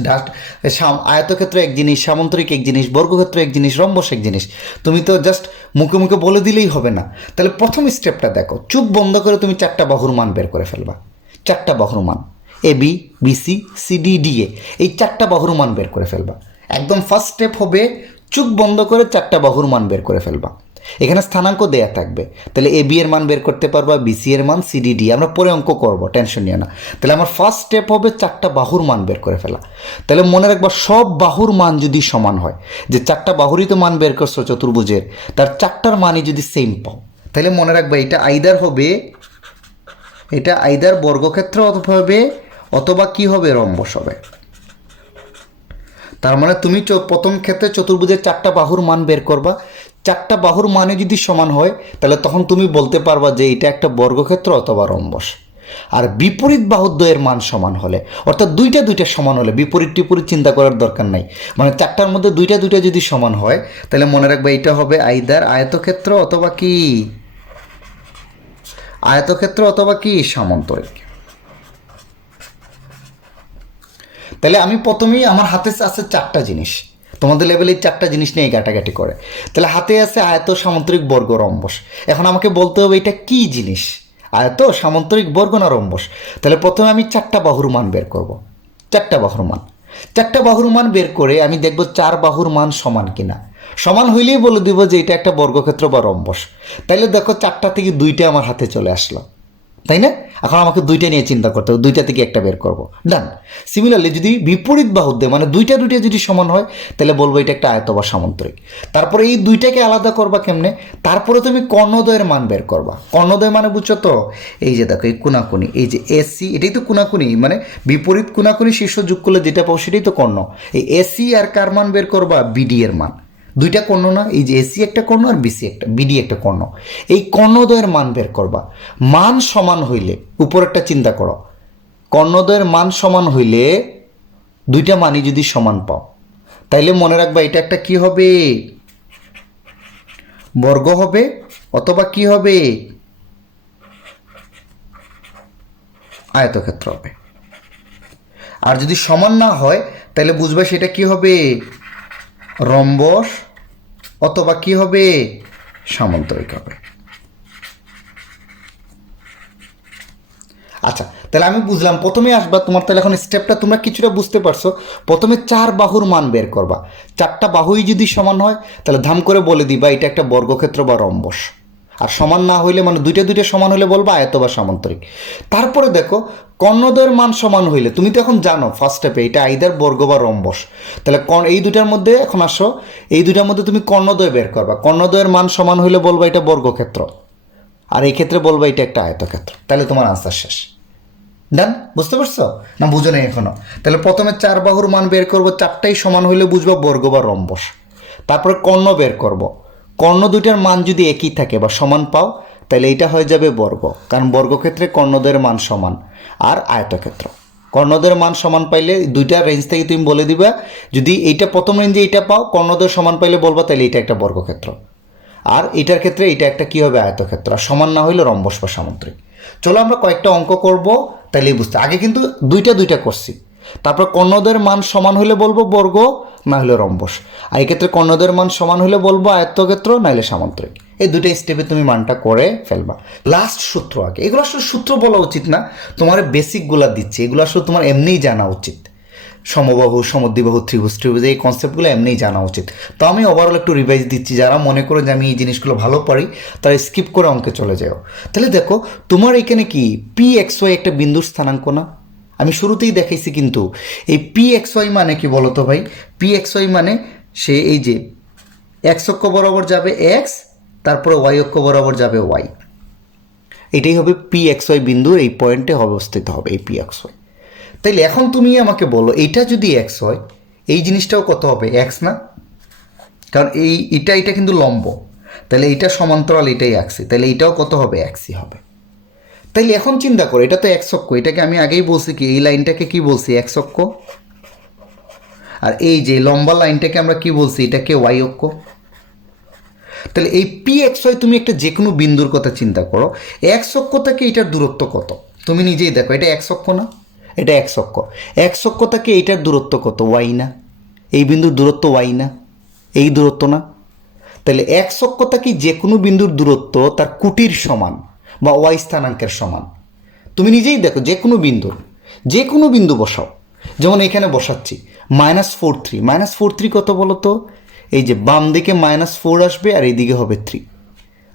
আয়তক্ষেত্র এক জিনিস, সামন্তরিক এক জিনিস, বর্গক্ষেত্র এক জিনিস, রম্বস এক জিনিস, তুমি তো জাস্ট মুখে মুখে বলে দিলেই হবে না। তাহলে প্রথম স্টেপটা দেখো, চোখ বন্ধ করে তুমি 4টা বাহুর মান বের করে ফেলবা। 4টা বাহুর মান, এ বি, বিসি, সিডি, ডিএ, এই 4টা বাহুর মান বের করে ফেলবা। একদম ফার্স্ট স্টেপ হবে চোখ বন্ধ করে 4টা বাহুর মান বের করে ফেলবা। এখানে স্থানাঙ্ক দেয়া থাকবে, তাহলে এ বি এর মান বের করতে পারবা, বিসি এর মান, সিডি ডি, আমরা পরে অঙ্ক করবো, টেনশন নিও না। তাহলে আমার ফার্স্ট স্টেপ হবে 4টা বাহুর মান বের করে ফেলা। তাহলে মনে রাখবা, সব বাহুর মান যদি সমান হয়, যে 4টা বাহুরই তো মান বের করছো চতুর্ভুজের, তার 4টার মানই যদি সেম পাও, তাহলে মনে রাখবা এটা আইদার হবে, এটা আইদার বর্গক্ষেত্র হবে, অথবা কি হবে, রম্বস হবে। তার মানে তুমি প্রথম ক্ষেত্রে চতুর্ভুজের 4টা বাহুর মান বের করবা, 4টা বাহুর মানে যদি সমান হয়, তাহলে তখন তুমি বলতে পারবা যে এটা একটা বর্গক্ষেত্র অথবা রম্বস। আর বিপরীত বাহুদ্বয়ের মান সমান হলে, অর্থাৎ দুইটা সমান হলে, বিপরীত টিপরীত চিন্তা করার দরকার নাই, মানে 4টার মধ্যে দুইটা যদি সমান হয়, তাহলে মনে রাখবা এটা হবে আইদার আয়তক্ষেত্র অথবা কি, আয়তক্ষেত্র অথবা কি সামন্তরিক। তাহলে আমি প্রথমেই, আমার হাতে আছে 4টা জিনিস, তোমাদের লেভেলে 4টা জিনিস নিয়ে ঘাটাঘাটি করে। তাহলে হাতে আছে আয়ত, সামন্তরিক, বর্গ, রম্বস। এখন আমাকে বলতে হবে এটা কি জিনিস, আয়ত, সামন্তরিক, বর্গ না রম্বস। তাহলে প্রথমে আমি 4টা বাহুর মান বের করব। 4টা বাহুর মান, 4টা বাহুর মান বের করে আমি দেখব 4 বাহুর মান সমান কিনা। সমান হইলেই বলে দিব যে এটা একটা বর্গক্ষেত্র বা রম্বস। তাইলে দেখো 4টা থেকে 2টা আমার হাতে চলে আসলো, তাই না? এখন আমাকে 2টা নিয়ে চিন্তা করতে হবে, 2টা থেকে একটা বের করবো। ডান। সিমিলারলি যদি বিপরীত বাহুতে, মানে দুইটা যদি সমান হয়, তাহলে বলবো এটা একটা আয়ত বা সামন্তরিক। তারপরে এই 2টাকে আলাদা করবা কেমনে? তারপরে তুমি কর্ণদ্বয়ের মান বের করবা। কর্ণদ্বয় মানে বুঝছো তো, এই যে দেখো এই কোনাকুনি, এই যে এসি, এটাই তো কোনাকুনি, মানে বিপরীত কোনাকুনি শীর্ষ যোগ করলে যেটা পাও সেটাই তো কর্ণ। এই এসি আর কার মান বের করবা? বিডি এর মান। 2টা কর্ণ না, এই যে এসি একটা কর্ণ আর বিসি একটা, বিডি একটা কর্ণ। এই কর্ণদ্বয়ের মান বের করবা। মান সমান হইলে, উপরেরটা চিন্তা করো, কর্ণদ্বয়ের মান সমান হইলে 2টা মানই যদি সমান পাও, তাইলে মনে রাখবা এটা একটা কি হবে, বর্গ হবে, অথবা কি হবে, আয়তক্ষেত্র হবে। আর যদি সমান না হয় তাহলে বুঝবে সেটা কি হবে, রম্বস অথবা কি হবে, সামান্তরিক হবে। আচ্ছা, তাহলে আমি বুঝলাম, প্রথমে আসবা তোমার, তাহলে এখন স্টেপটা তোমরা কিছুটা বুঝতে পারছো। প্রথমে 4 বাহুর মান বের করবা, 4টা বাহুই যদি সমান হয় তাহলে ধাম করে বলে দিবা এটা একটা বর্গক্ষেত্র বা রম্বস। আর সমান না হইলে, মানে দুইটা সমান হলে বলবা আয়ত বা সামান্তরিক। তারপরে দেখো কর্ণদ্বয়ের মান সমান হইলে, তুমি তো এখন জানো ফার্স্ট স্টেপে এটা আইদার বর্গ বা রম্বস। তাহলে এই দুটার মধ্যে এখন আসো, এই দুটার মধ্যে তুমি কর্ণদ্বয় বের করবা। কর্ণদ্বয়ের মান সমান হইলে বলবা এটা বর্গক্ষেত্র, আর এই ক্ষেত্রে বলবা এটা একটা আয়তক্ষেত্র। তাহলে তোমার আনসার শেষ। ডান, বুঝতে পারছো না? বুঝো নাই এখনো? তাহলে প্রথমে 4 বাহুর মান বের করব, 4টাই সমান হইলে বুঝবো বর্গ বা রম্বস। তারপরে কর্ণ বের করব, কর্ণ দুইটার মান যদি একই থাকে বা সমান পাও তাহলে এইটা হয়ে যাবে বর্গ, কারণ বর্গক্ষেত্রে কর্ণদ্বয়ের মান সমান। আর আয়তক্ষেত্র কর্ণদ্বয়ের মান সমান পাইলে দুইটা রেঞ্জ থেকে তুমি বলে দিবা, যদি এইটা প্রথম রেঞ্জে এইটা পাও কর্ণদ্বয় সমান পাইলে বলবা তাহলে এটা একটা বর্গক্ষেত্র, আর এটার ক্ষেত্রে এটা একটা কী হবে, আয়তক্ষেত্র। আর সমান না হইলে রম্বস বা সামান্তরিক। চলো আমরা কয়েকটা অঙ্ক করব, তাহলেই বুঝতে। আগে কিন্তু দুইটা করছি, তারপর কর্ণদ্বয়ের মান সমান হলে বলবো বর্গ, না হলে রম্বস। আর এক্ষেত্রে কর্ণদ্বয়ের মান সমান হলে বলবো আয়তক্ষেত্র, না হলে সামান্তরিক। এই দুটো স্টেপে তুমি মানটা করে ফেলবা। লাস্ট সূত্র আগে, এগুলো আসলে সূত্র বলা উচিত না, তোমার বেসিকগুলো দিচ্ছি, এগুলো আসলে তোমার এমনিই জানা উচিত। সমবাহু, সমদ্বিবাহু, ত্রিভুজ এই কনসেপ্টগুলো এমনিই জানা উচিত। তো আমি ওভারঅল একটু রিভাইজ দিচ্ছি, যারা মনে করো যে আমি এই জিনিসগুলো ভালো পারি তারা স্কিপ করে অঙ্কে চলে যাও। তাহলে দেখো তোমার এখানে কি পি এক্স ওয়াই একটা বিন্দুর স্থানাঙ্ক না? আমি শুরুতেই দেখাইছি, কিন্তু এই পি এক্স ওয়াই মানে কি বলো তো ভাই? পি এক্স ওয়াই মানে সে এই যে এক্স অক্ষ বরাবর যাবে এক্স, তারপরে ওয়াই অক্ষ বরাবর যাবে ওয়াই। এটাই হবে পি এক্স ওয়াই বিন্দু, এই পয়েন্টে অবস্থিত হবে এই পি এক্স ওয়াই। তাইলে এখন তুমি আমাকে বলো এইটা যদি এক্স হয় এই জিনিসটাও কত হবে, এক্স না? কারণ এটা কিন্তু লম্ব, তাহলে এইটা সমান্তরাল, এটাই এক্সই, তাহলে এইটাও কত হবে, এক্সই হবে। তাইলে এখন চিন্তা করো, এটা তো এক্স অক্ষ, এটাকে আমি আগেই বলছি কি, এই লাইনটাকে কি বলছি, এক্স অক্ষ। আর এই যে লম্বা লাইনটাকে আমরা কি বলছি, এটাকে ওয়াই অক্ষ। তাহলে এই পি এক্স ওয়াই তুমি একটা যে কোনো বিন্দুর কথা চিন্তা করো, এক্স অক্ষ থেকে এটার দূরত্ব কত, তুমি নিজেই দেখো, এটা এক্স অক্ষ না? এটা এক্স অক্ষ, এক্স অক্ষ থেকে এইটার দূরত্ব কত, ওয়াই না? এই বিন্দুর দূরত্ব ওয়াই না? এই দূরত্ব না? তাহলে এক্স অক্ষ থেকে যে কোনো বিন্দুর দূরত্ব তার কুটির সমান বা ওয়াই স্থানাঙ্কের সমান। তুমি নিজেই দেখো, যে কোনো বিন্দু বসাও, যেমন এখানে বসাচ্ছি -4 কত বলো তো? এই যে বাম দিকে -4 আসবে আর এইদিকে হবে 3,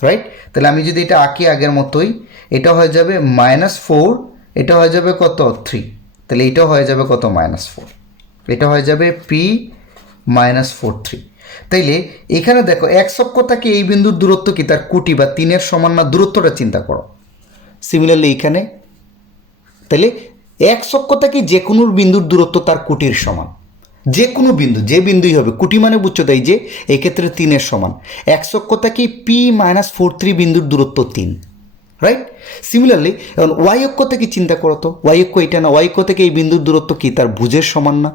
রাইট? তাহলে আমি যদি এটা আঁকি আগের মতোই, এটা হয়ে যাবে -4, এটা হয়ে যাবে কত, 3, তাহলে এটাও হয়ে যাবে কত, -4, এটা হয়ে যাবে পি -4 3। তাইলে এখানে দেখো এক্স অক্ষ থেকে এই বিন্দুর দূরত্ব কি, তার কুটি বা 3-এর সমান না? দূরত্বটা চিন্তা করো। সিমিলারলি এইখানে, তাহলে এক্স অক্ষ থেকে যে কোনো বিন্দুর দূরত্ব তার কুটির সমান। যে কোনো বিন্দু, যে বিন্দুই হবে, কুটি মানে বুঝছো তাই যে এই ক্ষেত্রে 3-এর সমান। এক্স অক্ষ থেকে পি -43 বিন্দুর দূরত্ব 3, রাইট? সিমিলারলি এখন ওয়াই অক্ষ থেকে চিন্তা করো তো, ওয়াই অক্ষ এটা না, ওয়াই অক্ষ থেকে এই বিন্দুর দূরত্ব কি, তার ভুজের সমান না?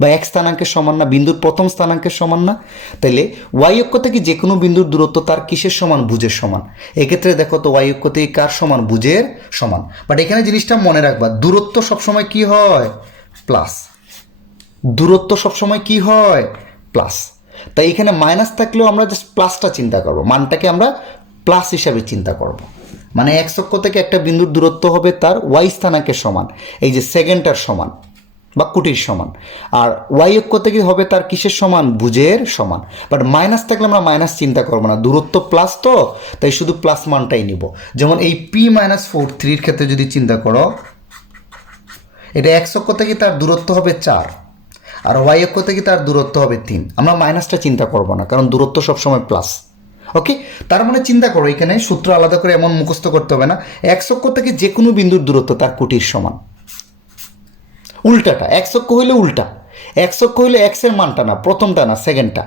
বা এক স্থানাঙ্কের সমান না? বিন্দুর প্রথম স্থানাঙ্কের সমান না? তাইলে ওয়াই অক্ষ থেকে যে কোনো বিন্দুর দূরত্ব তার কিসের সমান, ভুজের সমান। এক্ষেত্রে দেখো তো ওয়াই অক্ষ থেকে কার সমান, ভুজের সমান। বাট এখানে জিনিসটা মনে রাখবা, দূরত্ব সবসময় কি হয়, প্লাস। দূরত্ব সবসময় কি হয়, প্লাস। তাই এখানে মাইনাস থাকলেও আমরা জাস্ট প্লাসটা চিন্তা করব, মানটাকে আমরা প্লাস হিসাবে চিন্তা করব। মানে এক্স অক্ষ থেকে একটা বিন্দুর দূরত্ব হবে তার ওয়াই স্থানাঙ্কের সমান, এই যে সেকেন্ডটার সমান বা কুটির সমান। আর ওয়াই অক্ষ থেকে হবে তার কিসের সমান, ভুজের সমান। বাট মাইনাস থাকলে আমরা মাইনাস চিন্তা করবো না, দূরত্ব প্লাস তো, তাই শুধু প্লাস মানটাই নিব। যেমন এই পি -43 ক্ষেত্রে যদি চিন্তা করো, এটা এক্স অক্ষ থেকে তার দূরত্ব হবে 4, আর ওয়াই অক্ষ থেকে তার দূরত্ব হবে 3। আমরা মাইনাসটা চিন্তা করব না, কারণ দূরত্ব সবসময় প্লাস। ওকে, তার মানে চিন্তা করো, এখানে সূত্র আলাদা করে এমন মুখস্থ করতে হবে না। এক্স অক্ষ থেকে যে কোনো বিন্দুর দূরত্ব তার কুটির সমান। উল্টাটা, এক্স অক্ষ হইলে উল্টা, এক্স অক্ষ হইলে এক্সের মানটা না, প্রথমটা না, সেকেন্ডটা।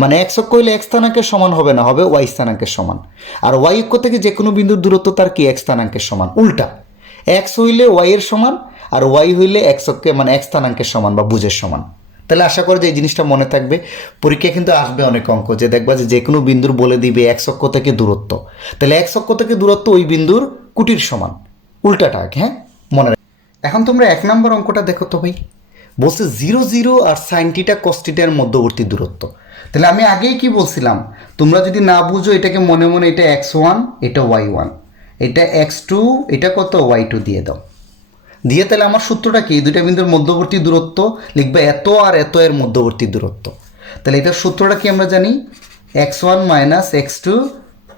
মানে এক্স অক্ষ হইলে এক্স স্থানাঙ্কের সমান হবে না, হবে ওয়াই স্থানাঙ্কের সমান। আর ওয়াই অক্ষ থেকে যে কোনো বিন্দুর দূরত্ব তার কি, এক্স স্থানাঙ্কের সমান। উল্টা, এক্স হইলে ওয়াই এর সমান, আর ওয়াই হইলে এক্স অক্ষে মানে এক্স স্থানাঙ্কের সমান বা ভুজের সমান। তাহলে আশা করি যে এই জিনিসটা মনে থাকবে। পরীক্ষায় কিন্তু আসবে অনেক অঙ্ক, যে দেখবা যে কোনো বিন্দুর বলে দিবে এক্স অক্ষ থেকে দূরত্ব, তাহলে এক্স অক্ষ থেকে দূরত্ব ওই বিন্দুর কুটির সমান, উল্টাটা। হ্যাঁ, মনে রাখ। এখন তোমরা 1 নম্বর অঙ্কটা দেখো তো ভাই, বলছে 0 0 আর সাইন থিটা কস থিটার মধ্যবর্তী দূরত্ব। তাহলে আমি আগেই কি বলছিলাম, তোমরা যদি না বুঝো এটাকে মনে মনে এটা x1 এটা y1 এটা x2 এটা কত y2 দিয়ে দাও, দিয়ে তাহলে আমার সূত্রটা কি, এই দুইটা বিন্দুর মধ্যবর্তী দূরত্ব লিখবে এত আর এত এর মধ্যবর্তী দূরত্ব। তাহলে এটার সূত্রটা কি আমরা জানি, x1 minus x2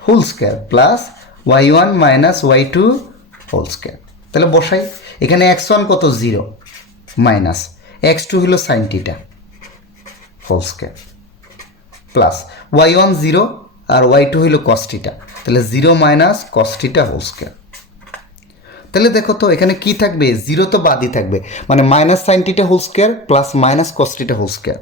whole square plus y1 minus y2 whole square. তাহলে বসাই, এখানে x1 কত 0 মাইনাস x2 হলো sine theta whole square plus y1 0 আর y2 হলো কস থিটা, তাহলে 0 minus cos theta whole square. তাহলে দেখো তো এখানে কি থাকবে, 0 তো বাদই থাকবে, মানে minus sine theta whole square plus minus cos theta whole square,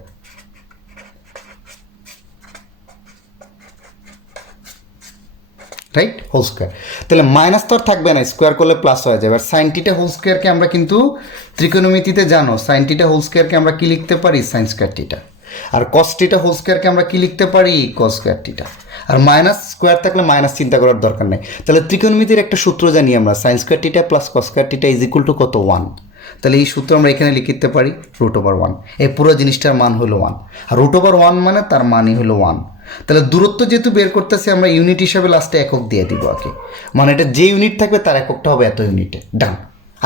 right, whole square. তাহলে মাইনাস তো আর থাকবে না, স্কোয়ার করলে প্লাস হয়ে যাবে। আর সাইন থিটা হোল স্কোয়ারকে আমরা কিন্তু ত্রিকোণমিতিতে জানো, সাইন থিটা হোল স্কোয়ারকে আমরা কি লিখতে পারি, সাইন স্কোয়ার থিটা। আর কস থিটা হোল স্কোয়ারকে আমরা কি লিখতে পারি, কস স্কোয়ার থিটা। আর মাইনাস স্কোয়ার থাকলে মাইনাস চিন্তা করার দরকার নেই। তাহলে ত্রিকোণমিতির একটা সূত্র জানি আমরা, sine square theta plus cos square theta is equal to কত, 1। তাহলে এই সূত্র আমরা এখানে লিখতে পারি √1। এই পুরো জিনিসটার মান হলো 1, আর √1 মানে তার মানই হলো 1। তাহলে দূরত্ব যেহেতু বের করতেছি আমরা ইউনিট হিসাবে লাস্টে একক দিয়ে দিব আগে, মানে এটা যে ইউনিট থাকবে তার এককটা হবে এত ইউনিটে। ডান,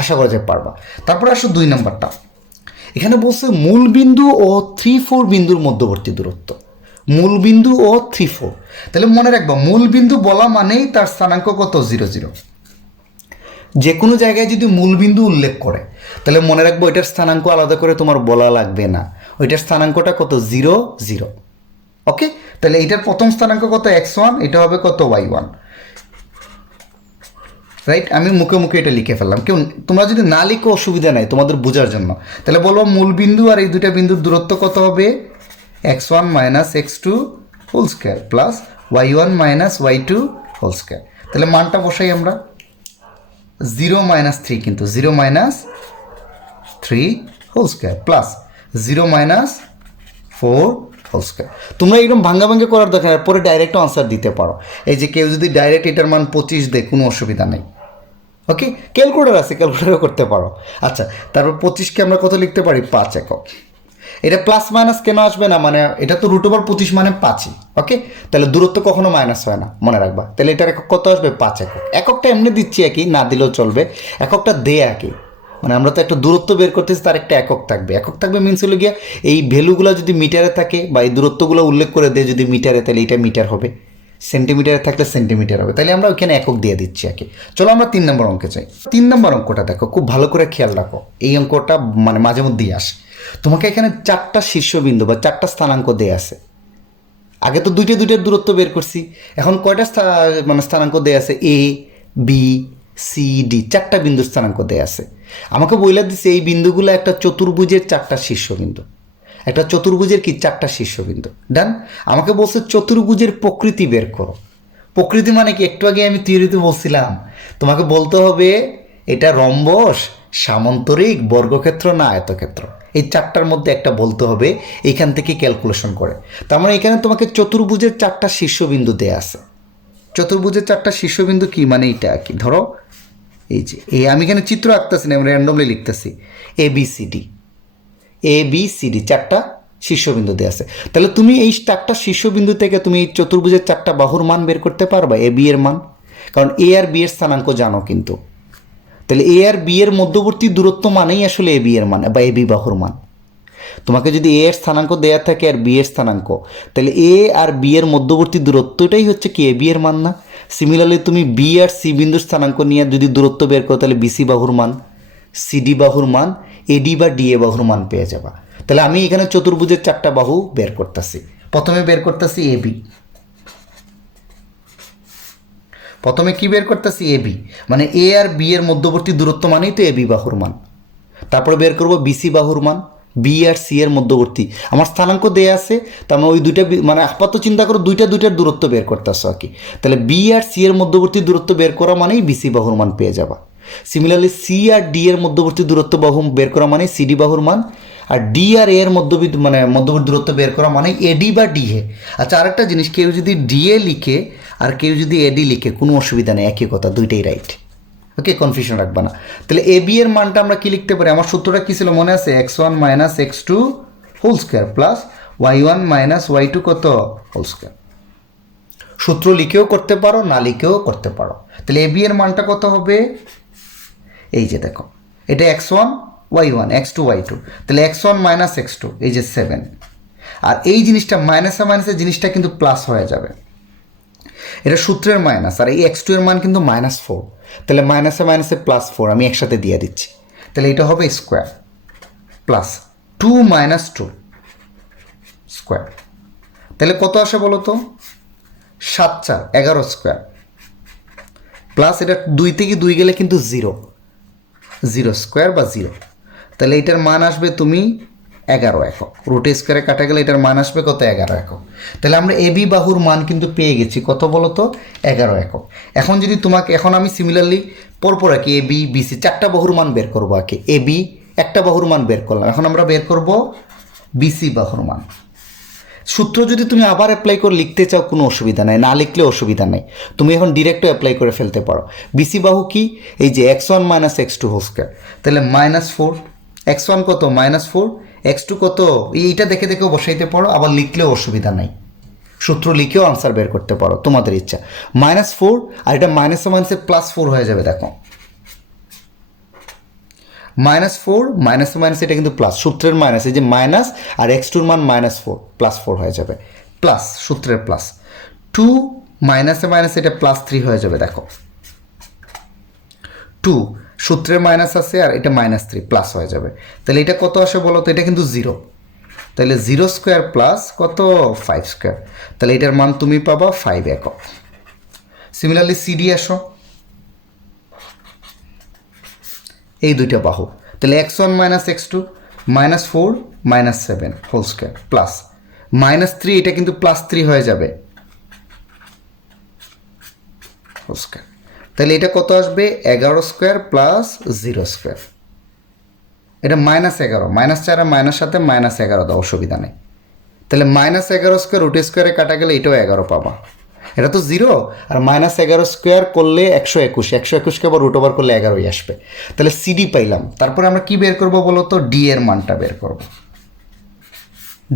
আশা করা যায় পারবা। তারপরে আসো 2 নম্বরটা, এখানে বলছে মূল বিন্দু ও 3-4 বিন্দুর মধ্যবর্তী দূরত্ব। মূল বিন্দু ও 3-4, তাহলে মনে রাখবা মূল বিন্দু বলা মানেই তার স্থানাঙ্ক কত, 0 0। যে কোনো জায়গায় যদি মূল বিন্দু উল্লেখ করে তাহলে মনে রাখবো এটার স্থানাঙ্ক আলাদা করে তোমার বলা লাগবে না, ওইটার স্থানাঙ্কটা কত, 0 0। ওকে, তাহলে এটার প্রথম স্থানাঙ্ক কত, x1, এটা হবে কত, y1, রাইট। আমি মুখে মুখে এটা লিখে ফেললাম, কেউ তোমরা যদি না লিখো অসুবিধা নাই তোমাদের বোঝার জন্য। তাহলে বলবো মূল বিন্দু আর এই দুইটা বিন্দুর দূরত্ব কত হবে, x1 minus x2 whole square plus y1 minus y2 whole square. তাহলে মানটা বসাই আমরা, 0 মাইনাস 3, কিন্তু 0 minus 3 whole square plus 0 minus 4 whole square. তোমরা এরকম ভাঙ্গা ভাঙ্গা করার দরকার, পরে ডাইরেক্ট আনসার দিতে পারো। এই যে কেউ যদি ডাইরেক্ট এটার মান 25 দেয় কোনো অসুবিধা নেই, ওকে, ক্যালকুলেটর আছে, ক্যালকুলেটরও করতে পারো। আচ্ছা, তারপর 25কে আমরা কত লিখতে পারি, 5 একক। এটা প্লাস মাইনাস কেন আসবে না, মানে এটা তো √25 মানে 5ই, ওকে। তাহলে দূরত্ব কখনো মাইনাস হয় না, মনে রাখবা। তাহলে এটার একক কত আসবে, 5 একক। এককটা এমনি দিচ্ছি একই, না দিলেও চলবে, এককটা দেয় একই, মানে আমরা তো একটা দূরত্ব বের করতেছি তার একটা একক থাকবে। একক থাকবে মিনস হলো গিয়া এই ভ্যালুগুলো যদি মিটারে থাকে বা এই দূরত্বগুলো উল্লেখ করে দেয় যদি মিটারে, তাহলে এটা মিটার হবে, সেন্টিমিটারে থাকলে সেন্টিমিটার হবে। তাহলে আমরা ওইখানে একক দিয়ে দিচ্ছি আগে। চলো আমরা 3 নম্বর অঙ্কে চাই। 3 নম্বর অঙ্কটা দেখো, খুব ভালো করে খেয়াল রাখো, এই অঙ্কটা মানে মাঝে মধ্যেই আসে। তোমাকে এখানে 4টা শীর্ষবিন্দু বা 4টা স্থানাঙ্ক দেয়া আছে। আগে তো দুইটার দূরত্ব বের করছি, এখন কয়টা মানে স্থানাঙ্ক দেয়া আছে, এ বি সি ডি, 4টা বিন্দুর স্থানাঙ্ক দেয়া আছে। আমাকে বইলা দিচ্ছে এই বিন্দুগুলো একটা চতুর্ভুজের 4টা শীর্ষবিন্দু, একটা চতুর্ভুজের কি 4টা শীর্ষবিন্দু। ডান, আমাকে বলছে চতুর্ভুজের প্রকৃতি বের করো। প্রকৃতি মানে কি, একটু আগে আমি থিওরিতে বলছিলাম, তোমাকে বলতে হবে এটা রম্বস, সামান্তরিক, বর্গক্ষেত্র না আয়তক্ষেত্র, এই 4টার মধ্যে একটা বলতে হবে, এইখান থেকে ক্যালকুলেশন করে। তার মানে এখানে তোমাকে চতুর্ভুজের 4টা শীর্ষবিন্দু দেয়া আছে। চতুর্ভুজের 4টা শীর্ষবিন্দু কি মানে এইটা কি, ধরো এই যে আমি এখানে চিত্র আঁকতেছি না, আমি র্যান্ডমলি লিখতেছি এ বি সি ডি 4টা শীর্ষবিন্দু দেওয়া আছে। তাহলে তুমি এই 4টা শীর্ষবিন্দু থেকে তুমি এই চতুর্ভুজের 4টা বাহুর মান বের করতে পারবা, এ বি এর মান, কারণ এ আর বি এর স্থানাঙ্ক জানো কিন্তু। তাহলে এ আর বি এর মধ্যবর্তী দূরত্ব মানেই আসলে এ বি এর মান বা এ বি বাহুর মান। তোমাকে যদি এ এর স্থানাঙ্ক দেওয়া থাকে আর বি এর স্থানাঙ্ক, তাহলে এ আর বি এর মধ্যবর্তী দূরত্বটাই হচ্ছে কি এ বি এর মান না। সিমিলারলি তুমি বি আর সি বিন্দুর স্থানাঙ্ক নিয়ে যদি দূরত্ব বের করো তাহলে বিসি বাহুর মান, সিডি বাহুর মান, এডি বা ডিএ বাহুর মান পেয়ে যাবা। তাহলে আমি এখানে চতুর্ভুজের 4টা বাহু বের করতেছি। প্রথমে বের করতেছি এ বি, প্রথমে কি বের করতেছি, এ বি, মানে এ আর বি এর মধ্যবর্তী দূরত্ব মানেই তো এ বি বাহুর মান। তারপরে বের করবো বিসি বাহুর মান, বি আর সি এর মধ্যবর্তী, আমার স্থানাঙ্ক দেয়া আছে, তার মানে ওই দুইটা মানে আপাতত চিন্তা করো দুইটার দূরত্ব বের করতেছ আর কি। তাহলে বি আর সি এর মধ্যবর্তী দূরত্ব বের করা মানেই বিসি বাহুর মান পেয়ে যাবা। সিমিলারলি সি আর ডি এর মধ্যবর্তী দূরত্ব বাহু বের করা মানে সিডি বাহুর মান, আর ডি আর এ এর মধ্যবর্তী দূরত্ব বের করা মানে এডি বা ডিএ। আচ্ছা, আরেকটা জিনিস, কেউ যদি ডিএ লিখে আর কেউ যদি এডি লিখে কোনো অসুবিধা নেই, একই কথা, দুইটাই রাইট, ওকে, কনফিউশন রাখবা না। তাহলে এ বি এর মানটা আমরা কি লিখতে পারি? আমার সূত্রটা কি ছিল মনে আছে? x1 minus x2 whole square plus y1 minus y2 কত হোল স্কোয়ার। সূত্র লিখেও করতে পারো, না লিখেও করতে পারো। তাহলে এ বি এর মানটা কত হবে? এই যে দেখো, এটা x1 y1 x2 y2, তাহলে x1 মাইনাস x2 এই যে 7, আর এই জিনিসটা মাইনাসে মাইনাসে জিনিসটা কিন্তু প্লাস হয়ে যাবে, এটা সূত্রের মাইনাস, আর এই x2 এর মান কিন্তু -4, তাহলে মাইনাসে মাইনাসে +4 আমি একসাথে দিয়ে দিচ্ছি, তাহলে এটা হবে স্কোয়ার প্লাস 2 মাইনাস 2 স্কোয়ার, তাহলে কত আসে বলো তো? 7 4 11 স্কোয়ার প্লাস এটা 2 থেকে 2 গেলে কিন্তু 0 স্কোয়ার বা 0, তাহলে এটার মান আসবে তুমি 11 একক, রুটে স্কোয়ারে কাটা গেলে এটার মান আসবে কত? 11 একক। তাহলে আমরা এ বি বাহুর মান কিন্তু পেয়ে গেছি, কত বলো তো? 11 একক। এখন যদি তোমাকে, এখন আমি সিমিলারলি পরপর আঁকি, এ বি বি সি, 4টা বাহুর মান বের করবো আঁকি। এ বি একটা বাহুর মান বের করলাম, এখন আমরা বের করব বিসি বাহুর মান। সূত্র যদি তুমি আবার অ্যাপ্লাই করে লিখতে চাও কোনো অসুবিধা নাই, না লিখলে অসুবিধা নাই, তুমি এখন ডিরেক্টও অ্যাপ্লাই করে ফেলতে পারো। বিসি বাহু কি? এই যে x1 minus x2 whole square, তাহলে -4, x1 কত? -4, x2 কত? এইটা দেখে দেখেও বসাইতে পারো, আবার লিখলেও অসুবিধা নাই, সূত্র লিখেও আনসার বের করতে পারো, তোমাদের ইচ্ছা। -4 আর এটা মাইনাসে মাইনাসে +4 হয়ে যাবে, দেখো -4 মাইনাসে মাইনাসে এটা কিন্তু প্লাস, সূত্রের মাইনাস, এই যে মাইনাস আর x2 মান -4 +4 হয়ে যাবে, প্লাস সূত্রের প্লাস 2 মাইনাসে মাইনাসে এটা +3 হয়ে যাবে, দেখো 2 সূত্রের মাইনাস আছে আর এটা -3 প্লাস হয়ে যাবে, তাহলে এটা কত আসে বলো তো? এটা কিন্তু 0, তাহলে 0 স্কোয়ার প্লাস কত? 5 স্কোয়ার, তাহলে এটার মান তুমি পাবা 5 একক। সিমিলারলি সিডি আসো, এই দুইটা বাহু, তাহলে x1 minus x2 -4 -7 whole square plus -3, এটা কিন্তু +3 হয়ে যাবে হোল স্কোয়ার, তাহলে এটা কত আসবে? 11 স্কোয়ার প্লাস 0 স্কোয়ার, এটা -11, -4 মাইনাস সাথে -11 দাও, অসুবিধা নেই, তাহলে -11 স্কোয়ার রুট স্কোয়ারে কাটা গেলে এটাও 11 পাবা, এটা তো 0, আর -11 স্কোয়ার করলে 121, 121কে আবার রুট ওভার করলে 11ই আসবে, তাহলে সিডি পাইলাম। তারপরে আমরা কি বের করবো বলো তো? ডি এর মানটা বের করবো।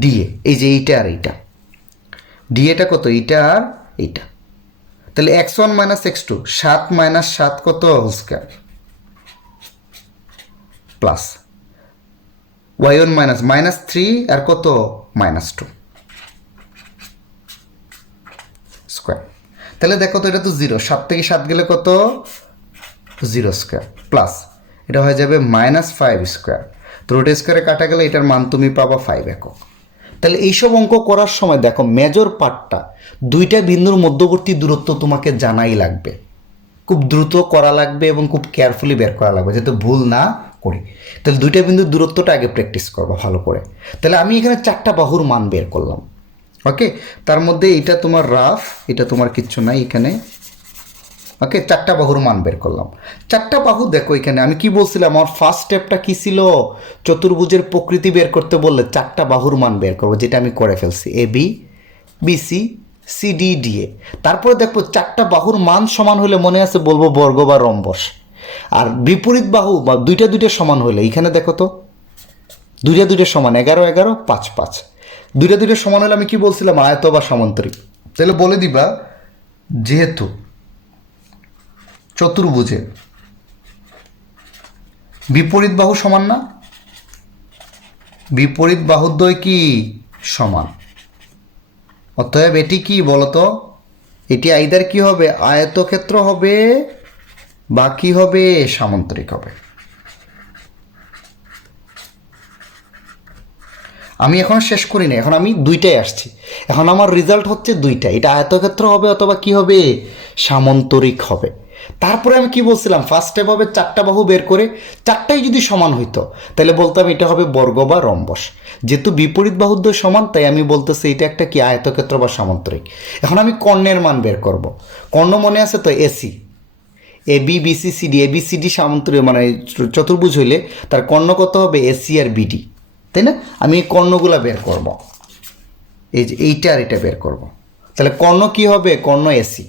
ডি এ, এই যে এইটা আর এইটা, ডি এটা কত? এইটা আর এইটা, তাহলে x1 মাইনাস x2 7 মাইনাস 7 কত whole square plus y1 minus -3 আর কত? -2 স্কোয়ার, তাহলে দেখো তো এটা তো 0, 7 থেকে 7 গেলে কত? 0 স্কোয়ার প্লাস এটা হয়ে যাবে -5 স্কোয়ার, তো রুট স্কোয়ারে কাটা গেলে এটার মান তুমি পাবা 5 একক। তাহলে এইসব অঙ্ক করার সময় দেখো মেজর পার্টটা, দুইটা বিন্দুর মধ্যবর্তী দূরত্ব তোমাকে জানাই লাগবে, খুব দ্রুত করা লাগবে এবং খুব কেয়ারফুলি বের করা লাগবে যাতে ভুল না করি। তাহলে দুইটা বিন্দুর দূরত্বটা আগে প্র্যাকটিস করবো ভালো করে। তাহলে আমি এখানে 4টা বাহুর মান বের করলাম, ওকে, তার মধ্যে এটা তোমার রাফ, এটা তোমার কিচ্ছু নাই এখানে, ওকে, 4টা বাহুর মান বের করলাম। 4টা বাহু দেখো এখানে আমি কি বলছিলাম, আমার ফার্স্ট স্টেপটা কি ছিল? চতুর্ভুজের প্রকৃতি বের করতে বললে 4টা বাহুর মান বের করবো, যেটা আমি করে ফেলছি, এ বি বিসি সিডি ডিএ। তারপরে দেখো 4টা বাহুর মান সমান হলে মনে আছে বলবো বর্গ বা রম্বস, আর বিপরীত বাহু বা দুইটা দুইটা সমান হলে এখানে দেখো তো দুইটা দুইটা সমান 11 11 5 5, দুইটা দুইটা সমান হলে আমি কি বলছিলাম? আয়ত বা সমান্তরিক। তাহলে বলে দিবা যেহেতু চতুর্ভুজে বিপরীত বাহু সমান না, বিপরীত বাহুদ্বয় কি সমান, অতএব এটি কি বলতো? এটি আইদার কি হবে? আয়তক্ষেত্র হবে বা কি হবে? সামান্তরিক হবে। আমি এখন শেষ করি না, এখন আমি দুইটাই আসছি, এখন আমার রেজাল্ট হচ্ছে দুইটা, এটা আয়তক্ষেত্র হবে অথবা কি হবে? সামান্তরিক হবে। তারপরে আমি কি বলছিলাম? ফার্স্ট স্টেপ হবে 4টা বাহু বের করে 4টাই যদি সমান হইতো তাহলে বলতাম এটা হবে বর্গ বা রম্বস। যেহেতু বিপরীত বাহুদ্বয় সমান তাই আমি বলতেছি এটা একটা কি? আয়তক্ষেত্র বা সামান্তরিক। এখন আমি কর্ণের মান বের করব। কর্ণ মনে আছে তো? AC, A B BC CD, A B CD সামান্তরিক মানে চতুর্ভুজ হইলে তার কর্ণ কত হবে? এসি আর বিডি, তাই না? আমি এই কর্ণগুলো বের করব, এই যে এইটা আর এটা বের করব। তাহলে কর্ণ কি হবে? কর্ণ এসি,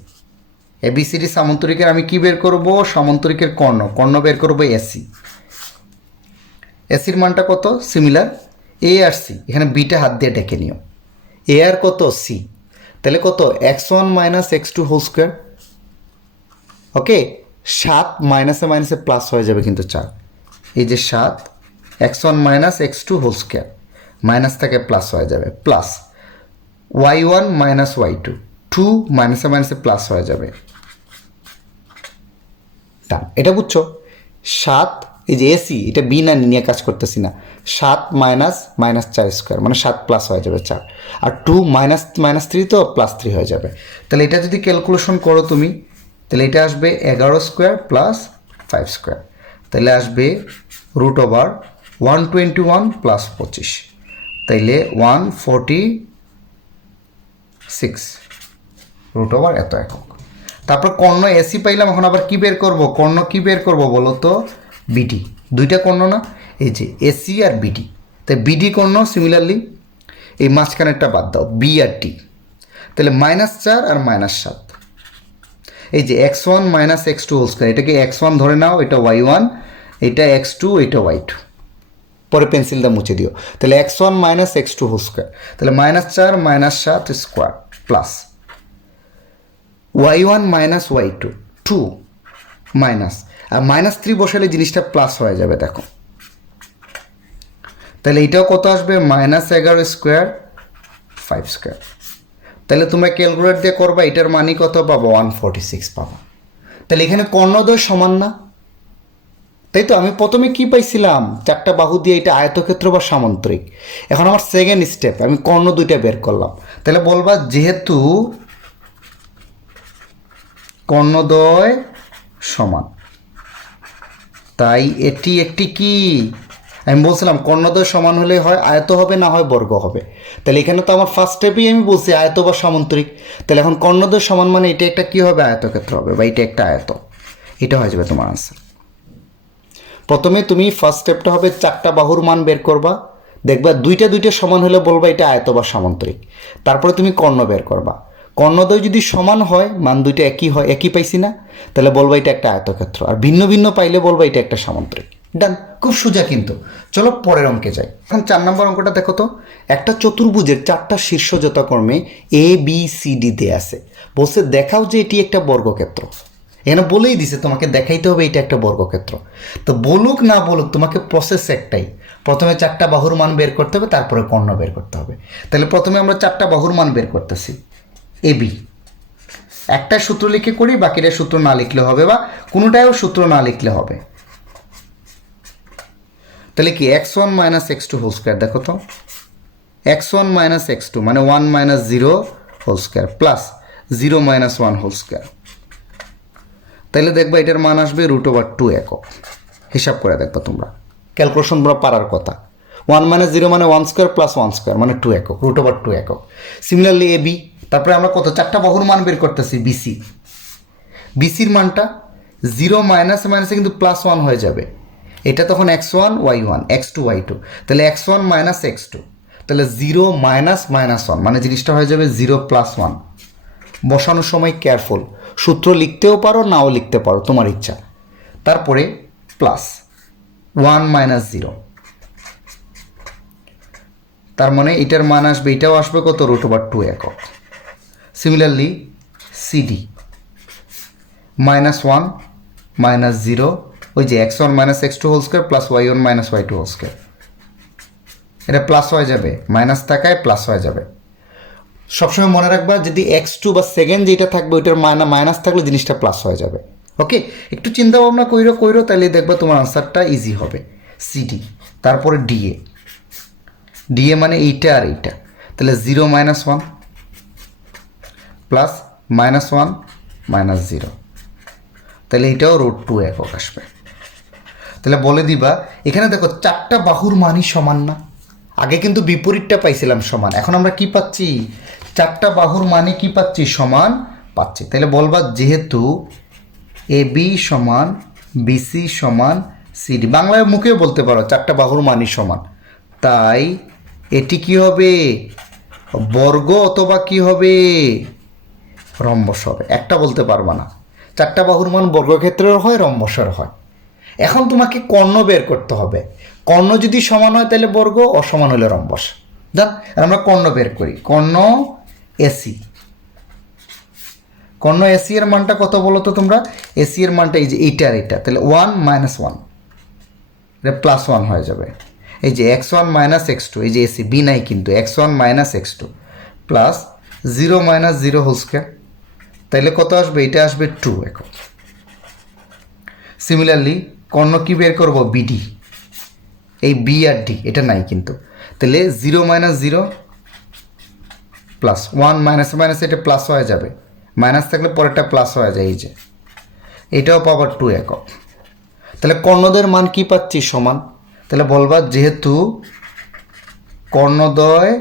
এবিসিডি সামান্তরিকের আমি কি বের করব? সামান্তরিকের কর্ণ বের করব এসি। এসির মানটা কত? সিমিলার এ আর সি, এখানে বিটা হাত দিয়ে ডেকে নিও। এ আর কত? সি। তাহলে কত? x1 minus x2 whole square. ওকে, 7 মাইনাসে মাইনাসে প্লাস হয়ে যাবে কিন্তু 4। এই যে 7 x1 minus x2 whole square, minus থেকে প্লাস হয়ে যাবে, প্লাস y1 মাইনাস y2, 2 মাইনাসে মাইনাসে প্লাস হয়ে যাবে। এটা বুঝছো? 7, এই যে এসি, এটা বি না নিয়ে কাজ করতেছি না, 7 মাইনাস মাইনাস 4 স্কোয়ার মানে 7 প্লাস হয়ে যাবে 4, আর 2 মাইনাস মাইনাস 3 তো প্লাস 3 হয়ে যাবে। তাহলে এটা যদি ক্যালকুলেশন করো তুমি, তাহলে এটা আসবে 11 স্কোয়ার প্লাস 5 স্কোয়ার, তাহলে আসবে √121 প্লাস 25, তাইলে 146 এত একক। তারপর কর্ণ এসি পাইলাম, এখন আবার কি বের করব? কর্ণ কি বের করব বলো তো? বিডি। দুইটা কর্ণ না, এই যে এসি আর বিডি, তাই বিডি কর্ণ সিমিলারলি এই মাঝখানেরটা বাদ দাও, বি আর টি, তাহলে -4 আর -7। এই যে x1 minus x2 whole square, এটাকে x1 ধরে নাও, এটা y1, এটা x2, এটা y2, পরে পেন্সিলটা মুছে দিও। তাহলে x1 minus x2 whole square, তাহলে -4 -7 square plus y1 minus y2, 2 minus, আর -3 বসালে জিনিসটা প্লাস হয়ে যাবে, দেখো। তাহলে এটাও কত আসবে? -11 স্কোয়ার 5 স্কোয়ার। তাহলে তোমরা ক্যালকুলেট দিয়ে করবা, এটার মানই কত পাবো? 146 পাবো। তাহলে এখানে কর্ণদ্বয় সমান না, তাই তো? আমি প্রথমে কি পাইছিলাম? 4টা বাহু দিয়ে এটা আয়তক্ষেত্র বা সামান্তরিক। এখন আমার সেকেন্ড স্টেপ, আমি কর্ণ দুইটা বের করলাম। তাহলে বলবা যেহেতু কর্ণদ্বয় সমান, তাই এটি একটি কি? আমি বলছিলাম কর্ণদ্বয় সমান হলে হয় আয়ত হবে, না হয় বর্গ হবে। তাহলে এখানে তো আমার ফার্স্ট স্টেপেই আমি বলছি আয়ত বা সামান্তরিক। তাহলে এখন কর্ণদ্বয় সমান মানে এটা একটা কি হবে? আয়তক্ষেত্র হবে, বা এটা একটা আয়ত। এটা হয়ে যাবে তোমার আনসার। প্রথমে তুমি ফার্স্ট স্টেপটা হবে 4টা বাহুর মান বের করবা, দেখবা দুইটা সমান হলে বলবা এটা আয়ত বা সামান্তরিক। তারপরে তুমি কর্ণ বের করবা, কর্ণদ্বয় যদি সমান হয়, মান দুইটা একই হয়, একই পাইছি না, তাহলে বলবা এটা একটা আয়তক্ষেত্র, আর ভিন্ন ভিন্ন পাইলে বলবা এটা একটা সামান্তরিক। ডান, খুব সোজা কিন্তু। চলো পরের অঙ্কে যাই। এখন 4 নম্বর অঙ্কটা দেখো তো। একটা চতুর্ভুজের 4টা শীর্ষ যথাক্রমে এ বি সি ডি দেয়া আছে, বলছে দেখাও যে এটি একটা বর্গক্ষেত্র। এখানে বলেই দিছে তোমাকে দেখাইতে হবে এটা একটা বর্গক্ষেত্র। তো বলুক না বলুক, তোমাকে প্রসেস একটাই, প্রথমে 4টা বাহুর মান বের করতে হবে, তারপরে কর্ণ বের করতে হবে। তাহলে প্রথমে আমরা 4টা বাহুর মান বের করতেছি। এ বি, একটা সূত্র লিখে করি, বাকিটা সূত্র না লিখলে হবে, বা কোনোটাও সূত্র না লিখলে হবে। তাহলে কি x1 minus x2 whole square, দেখো তো x1 মাইনাস x2 মানে 1 minus 0 whole square plus 0 minus 1 whole square. তাহলে দেখবা এটার মান আসবে √2 একক। হিসাব করে দেখবা তোমরা, ক্যালকুলেশন তোমরা পারার কথা। 1 মাইনাস 0 মানে 1 স্কোয়ার প্লাস 1 স্কোয়ার মানে 2 একক, √2 একক। সিমিলারলি এ বি, তারপরে আমরা কত 4টা বাহুর মান বের করতেছি। বিসি, বিসির মানটা 0 মাইনাসে মাইনাসে কিন্তু প্লাস 1 হয়ে যাবে, এটা তখন x1 y1 x2 y2, তাহলে x1 মাইনাস x2, তাহলে 0 মাইনাস -1 মানে জিনিসটা হয়ে যাবে 0 প্লাস 1। বসানোর সময় কেয়ারফুল, সূত্র লিখতেও পারো, নাও লিখতে পারো, তোমার ইচ্ছা। তারপরে প্লাস 1 মাইনাস 0, তার মানে এটার মান আসবে, এটাও আসবে কত? √2 একক। সিমিলারলি সিডি -1 মাইনাস 0, ওই যে x1 minus x2 whole square plus y1 minus y2 whole square, এটা প্লাস হয়ে যাবে, মাইনাস থাকায় প্লাস হয়ে যাবে। সবসময় মনে রাখবা যদি x2 বা সেকেন্ড যেটা থাকবে ওইটার মাইনাস থাকলে জিনিসটা প্লাস হয়ে যাবে। ওকে, একটু চিন্তা ভাবনা কইরো, তাহলে দেখবা তোমার আনসারটা ইজি হবে। সিডি, তারপরে ডিএ, ডিএ মানে এইটা আর এইটা, তাহলে 0 মাইনাস 1 প্লাস -1 মাইনাস 0, তাহলে এটাও √2 একক আসবে। তাহলে বলে দিবা এখানে দেখো 4টা বাহুর মানই সমান না, আগে কিন্তু বিপরীতটা পাইছিলাম সমান, এখন আমরা কি পাচ্ছি? 4টা বাহুর মানই কি পাচ্ছি? সমান পাচ্ছি। তাহলে বলবা যেহেতু এ বি সমান বিসি সমান সিডি, বাংলায় মুখেও বলতে পারো 4টা বাহুর মানই সমান, তাই এটি কি হবে? বর্গ অথবা কি হবে? রম্বস হবে, একটা বলতে পারবা না। চারটা বাহুর মান বর্গক্ষেত্রের হয়, রম্বসের হয়। এখন তোমাকে কর্ণ বের করতে হবে। কর্ণ যদি সমান হয় তাহলে বর্গ, অসমান হলে রম্বস। দেন আমরা কর্ণ বের করি। কর্ণ এসি, কর্ণ এসি এর মানটা কত বলো তো তোমরা? এসি এর মানটা এই যে এইটা আর এটা, তাহলে 1 - 1, এটা +1 হয়ে যাবে। এই যে x1 - x2, এই যে এসি বি নাই কিন্তু, x1 - x2 plus 0 - 0 whole square, তাহলে কত আসবে? এটা আসবে 2 একক। সিমিলারলি কর্ণ কি বের করবো? বিডি, এই বি আর ডি এটা নাই কিন্তু, তাহলে 0 - 0 প্লাস 1 মাইনাস এটা প্লাস হয়ে যাবে, মাইনাস থাকলে পরেরটা প্লাস হয়ে যায়, এই যে এটাও পাওয়ার 2 একক। তাহলে কর্ণদ্বয়ের মান কি পাচ্ছি? সমান। তাহলে বলবা যেহেতু কর্ণদ্বয়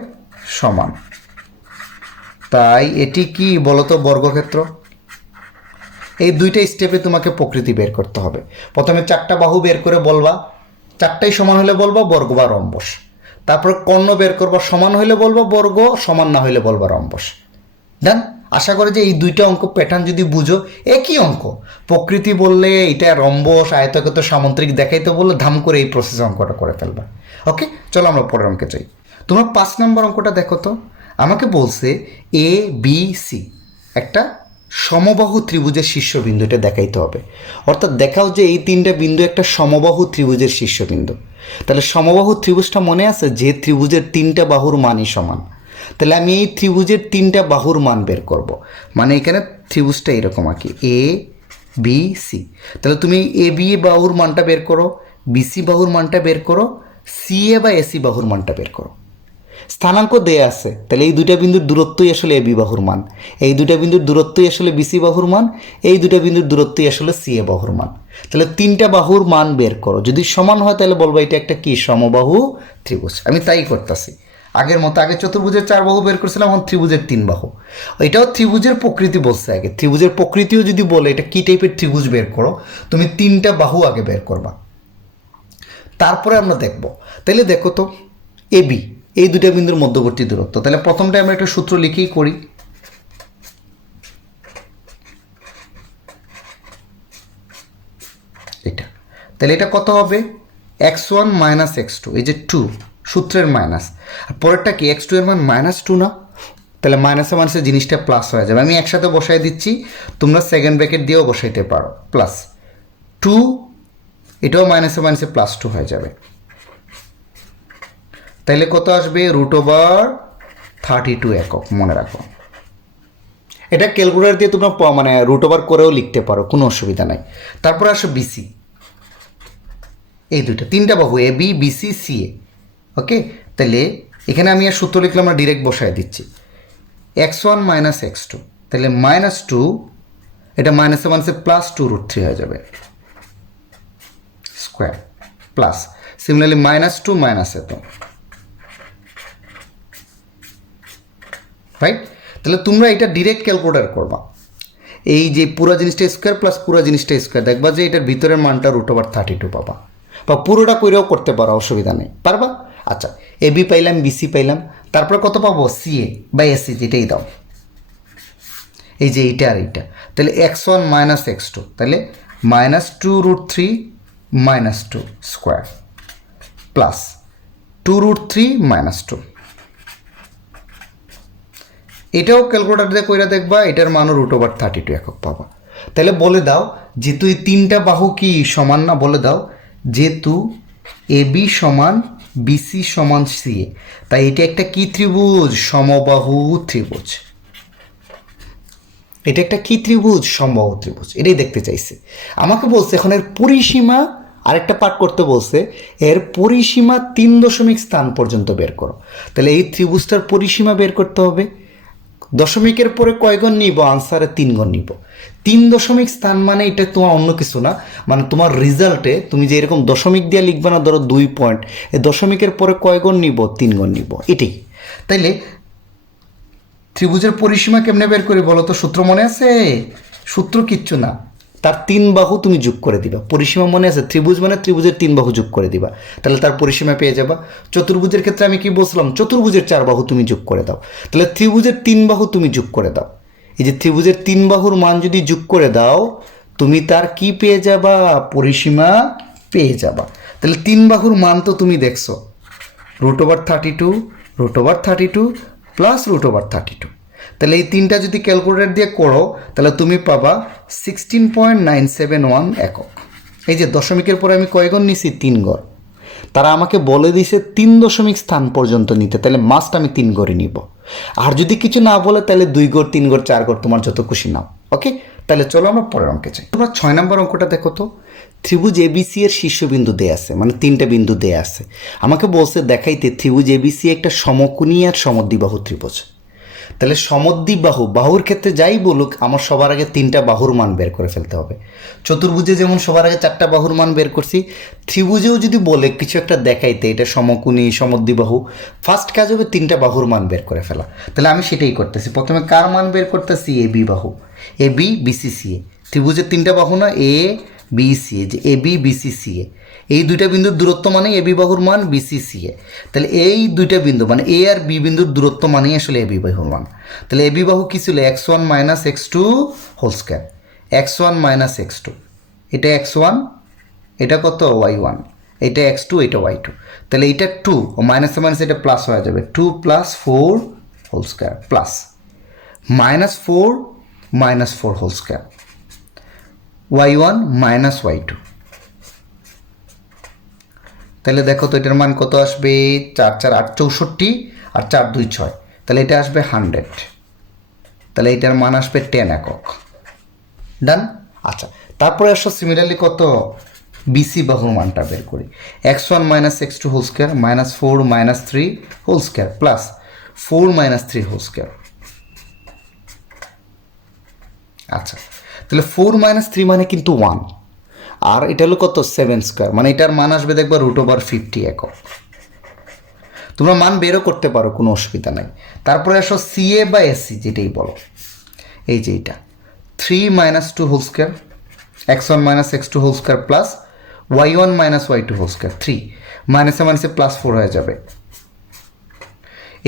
সমান, তাই এটি কি বলতো? বর্গক্ষেত্র। এই দুইটা স্টেপে তোমাকে প্রকৃতি বের করতে হবে। প্রথমে চারটা বাহু বের করে বলবা, চারটাই সমান হলে বলবা বর্গ বা রম্বস। তারপর কর্ণ বের করবা, সমান হইলে বলবা বর্গ, সমান না হইলে বলবা রম্বস। দেন আশা করি যে এই দুইটা অঙ্ক প্যাটার্ন যদি বুঝো, একই অঙ্ক। প্রকৃতি বললে এটা রম্বস, আয়তক্ষেত্র, সামুদ্রিক দেখাইতে বললে ধাম করে এই প্রসেস অঙ্কটা করে ফেলবা। ওকে, চলো আমরা পরের অঙ্কে যাই। তোমরা 5 নম্বর অঙ্কটা দেখো তো। আমাকে বলছে এ বি সি একটা সমবাহু ত্রিভুজের শীর্ষবিন্দু, এটা দেখাইতে হবে। অর্থাৎ দেখাও যে এই তিনটা বিন্দু একটা সমবাহু ত্রিভুজের শীর্ষবিন্দু। তাহলে সমবাহু ত্রিভুজটা মনে আছে, যে ত্রিভুজের তিনটা বাহুর মানই সমান। তাহলে আমি এই ত্রিভুজের তিনটা বাহুর মান বের করব। মানে এখানে ত্রিভুজটা এরকম আঁকি, এ বি সি। তাহলে তুমি এ বি বাহুর মানটা বের করো, বিসি বাহুর মানটা বের করো, সি এ বা এসি বাহুর মানটা বের করো। স্থানাঙ্ক দেয়া আছে, তাহলে এই দুইটা বিন্দুর দূরত্বই আসলে এ বি বাহুর মান, এই দুইটা বিন্দুর দূরত্বই আসলে বিসি বাহুর মান, এই দুইটা বিন্দুর দূরত্বই আসলে সি এ বাহুর মান। তাহলে তিনটা বাহুর মান বের করো, যদি সমান হয় তাহলে বলবো এটা একটা কি? সমবাহু ত্রিভুজ। আমি তাই করতেছি আগের মতো। আগে চতুর্ভুজের 4 বাহু বের করছিলাম, এখন ত্রিভুজের 3 বাহু। এটাও ত্রিভুজের প্রকৃতি বলছে আগে। ত্রিভুজের প্রকৃতিও যদি বলে এটা কি টাইপের ত্রিভুজ বের করো, তুমি তিনটা বাহু আগে বের করবা, তারপরে আমরা দেখব। তাহলে দেখো তো এ বি, এই দুটা বিন্দুর মধ্যবর্তী দূরত্ব। তাহলে প্রথমটা আমরা একটা সূত্র লিখেই করি। এটা তাহলে এটা কত হবে? x1 - x2, এই যে 2 সূত্রের মাইনাস, আর পরেরটা কি? x2 এর মান -2 না? তাহলে মাইনাসে মাইনাসে জিনিসটা প্লাস হয়ে যাবে। আমি একসাথে বসাই দিচ্ছি, তোমরা সেকেন্ড ব্র্যাকেট দিয়েও বসাইতে পারো। প্লাস 2, এটাও মাইনাসে মাইনাসে +2 হয়ে যাবে। তাহলে কত আসবে? √32 একক। মনে রাখো, এটা ক্যালকুলেটর দিয়ে তোমরা মানে √ওভার করেও লিখতে পারো, কোনো অসুবিধা নাই। তারপরে আসো বিসি, এই দুইটা তিনটা বাহু এ বি বিসি সি এ। ওকে, তাহলে এখানে আমি আর সূত্র লিখলাম না, ডিরেক্ট বসায় দিচ্ছি। x1 - x2, তাহলে -2, এটা মাইনাসে মাইনাসে +2√3 হয়ে যাবে স্কোয়ার, প্লাস সিমিলারলি -2 মাইনাসে তো রাইট। তাহলে তোমরা এটা ডিরেক্ট ক্যালকুলেটর করবা, এই যে পুরো জিনিসটা স্কোয়ার প্লাস পুরো জিনিসটা স্কোয়ার, দেখবা যে এটার ভিতরের মানটা √32 পাবা, বা পুরোটা কইরেও করতে পারো, অসুবিধা নেই। পারবা? আচ্ছা, এ বি পাইলাম, বিসি পাইলাম, তারপরে কত পাবো? সি এ বা এসি, যেটাই দাও, এই যে এইটা আর এইটা। তাহলে x1 - x2, তাহলে -2√3 -2 স্কোয়ার প্লাস 2√3 -2। এটাও ক্যালকুলেটর দিয়ে কইরা দেখবা, এটার মানও √32 একক পাবা। তাহলে বলে দাও যেহেতু এই তিনটা বাহু কি সমান না, বলে দাও যেহেতু এ বি সমান বিসি সমান সি এ, তাই এটা একটা কি ত্রিভুজ? সমবাহু ত্রিভুজ। এটা একটা কি ত্রিভুজ? সমবাহু ত্রিভুজ। এটাই দেখতে চাইছে। আমাকে বলছে এখন এর পরিসীমা, আরেকটা পাঠ করতে বলছে, এর পরিসীমা 3 স্থান পর্যন্ত বের করো। তাহলে এই ত্রিভুজটার পরিসীমা বের করতে হবে। দশমিকের পরে কয় গুণ নিব? আনসারে 3 গুণ নিব। 3 স্থান মানে এটা তোমার অন্য কিছু না, মানে তোমার রেজাল্টে তুমি যে এরকম দশমিক দিয়ে লিখবে না, ধরো 2 পয়েন্ট, এই দশমিকের পরে কয় গুণ নিব? 3 গুণ নিব, এটাই। তাইলে ত্রিভুজের পরিসীমা কেমনে বের করি বলো তো? সূত্র মনে আছে? সূত্র কিচ্ছু না, তার 3 বাহু তুমি যোগ করে দিবা। পরিসীমা মনে আছে? ত্রিভুজ মানে ত্রিভুজের 3 বাহু যোগ করে দিবা, তাহলে তার পরিসীমা পেয়ে যাবা। চতুর্ভুজের ক্ষেত্রে আমি কি বলছিলাম? চতুর্ভুজের 4 বাহু তুমি যোগ করে দাও, তাহলে ত্রিভুজের 3 বাহু তুমি যোগ করে দাও। এই যে ত্রিভুজের 3 বাহুর মান যদি যোগ করে দাও তুমি তার কি পেয়ে যাবা, পরিসীমা পেয়ে যাবা। তাহলে 3 বাহুর মান তো তুমি দেখছো, √32 √32 প্লাস √32। তাহলে এই তিনটা যদি ক্যালকুলেটর দিয়ে করো তাহলে তুমি পাবা 16.971 একক। এই যে দশমিকের পরে আমি কয় ঘর নিছি, 3 ঘর। তারা আমাকে বলে দিয়েছে 3 দশমিক স্থান পর্যন্ত নিতে, তাহলে মাস্ট আমি 3 ঘরে নিব। আর যদি কিছু না বলে তাহলে 2 ঘর 3 ঘর 4 ঘর তোমার যত খুশি নাও। ওকে, তাহলে চলো আমরা পরের অঙ্কে যাই। তোমরা 6 নম্বর অঙ্কটা দেখো তো। ত্রিভুজ এবিসি এর শীর্ষবিন্দু দেয়া আছে, মানে 3টা বিন্দু দেয়া আছে। আমাকে বলছে দেখাইতে ত্রিভুজ এবিসি একটা সমকোণী আর সমদ্বিবাহু ত্রিভুজ। তাহলে সমদ্বিবাহু বাহুর ক্ষেত্রে যাই বলুক আমার সবার আগে 3টা বাহুর মান বের করে ফেলতে হবে। চতুর্ভুজে যেমন সবার আগে 4টা বাহুর মান বের করছি, ত্রিভুজেও যদি বলে কিছু একটা দেখাইতে এটা সমকোণী সমদ্বিবাহু, ফার্স্ট কাজ হবে 3টা বাহুর মান বের করে ফেলা। তাহলে আমি সেটাই করতেছি। প্রথমে কার মান বের করতেছি, এ বি বাহু, এ বি বিসি সি এ। ত্রিভুজের 3টা বাহু না, এ বি সি এ, যে এ বি বিসি সি এ, এই দুইটা বিন্দুর দূরত্ব মানে এ বি বাহুর মান বিসি সি এ। তাহলে এই দুইটা বিন্দু মানে এ আর বি বিন্দুর দূরত্ব মানেই আসলে এ বি বাহুর মান। তাহলে এ বি বাহু কী ছিল, x1 minus x2 whole square, x1 minus x2, এটা x1, এটা কত y1, এটা x2, এটা y2। তাহলে এটা 2 মাইনাসে মাইনাস এটা প্লাস হয়ে যাবে, 2 plus 4 whole square plus -4 -4 whole square, y1 minus y2। তাহলে দেখো তো এটার মান কত আসবে, 4 4 8 64 আর 4 2 6, তাহলে এটা আসবে 100। তাহলে এটার মান আসবে 10 একক। ডান। আচ্ছা, তারপরে আসো সিমিলারলি কত, বিসি বাহুর মানটা বের করি। x1 minus x2 whole square -4 -3 whole square plus 4 -3 whole square. আচ্ছা, তাহলে 4 -3 মানে কিন্তু 1, আর এটা হলো কত 7 স্কয়ার, মানে এটার মান আসবে দেখবা √50 একক। তোমরা মান বেরও করতে পারো, কোনো অসুবিধা নাই। তারপরে আসো সিএ বা এসি যেটাই বলো, এই যে এটা 3 - 2 whole square, x1 minus x2 whole square plus y1 minus y2 whole square, 3 মাইনাসে মাইনাসে +4 হয়ে যাবে।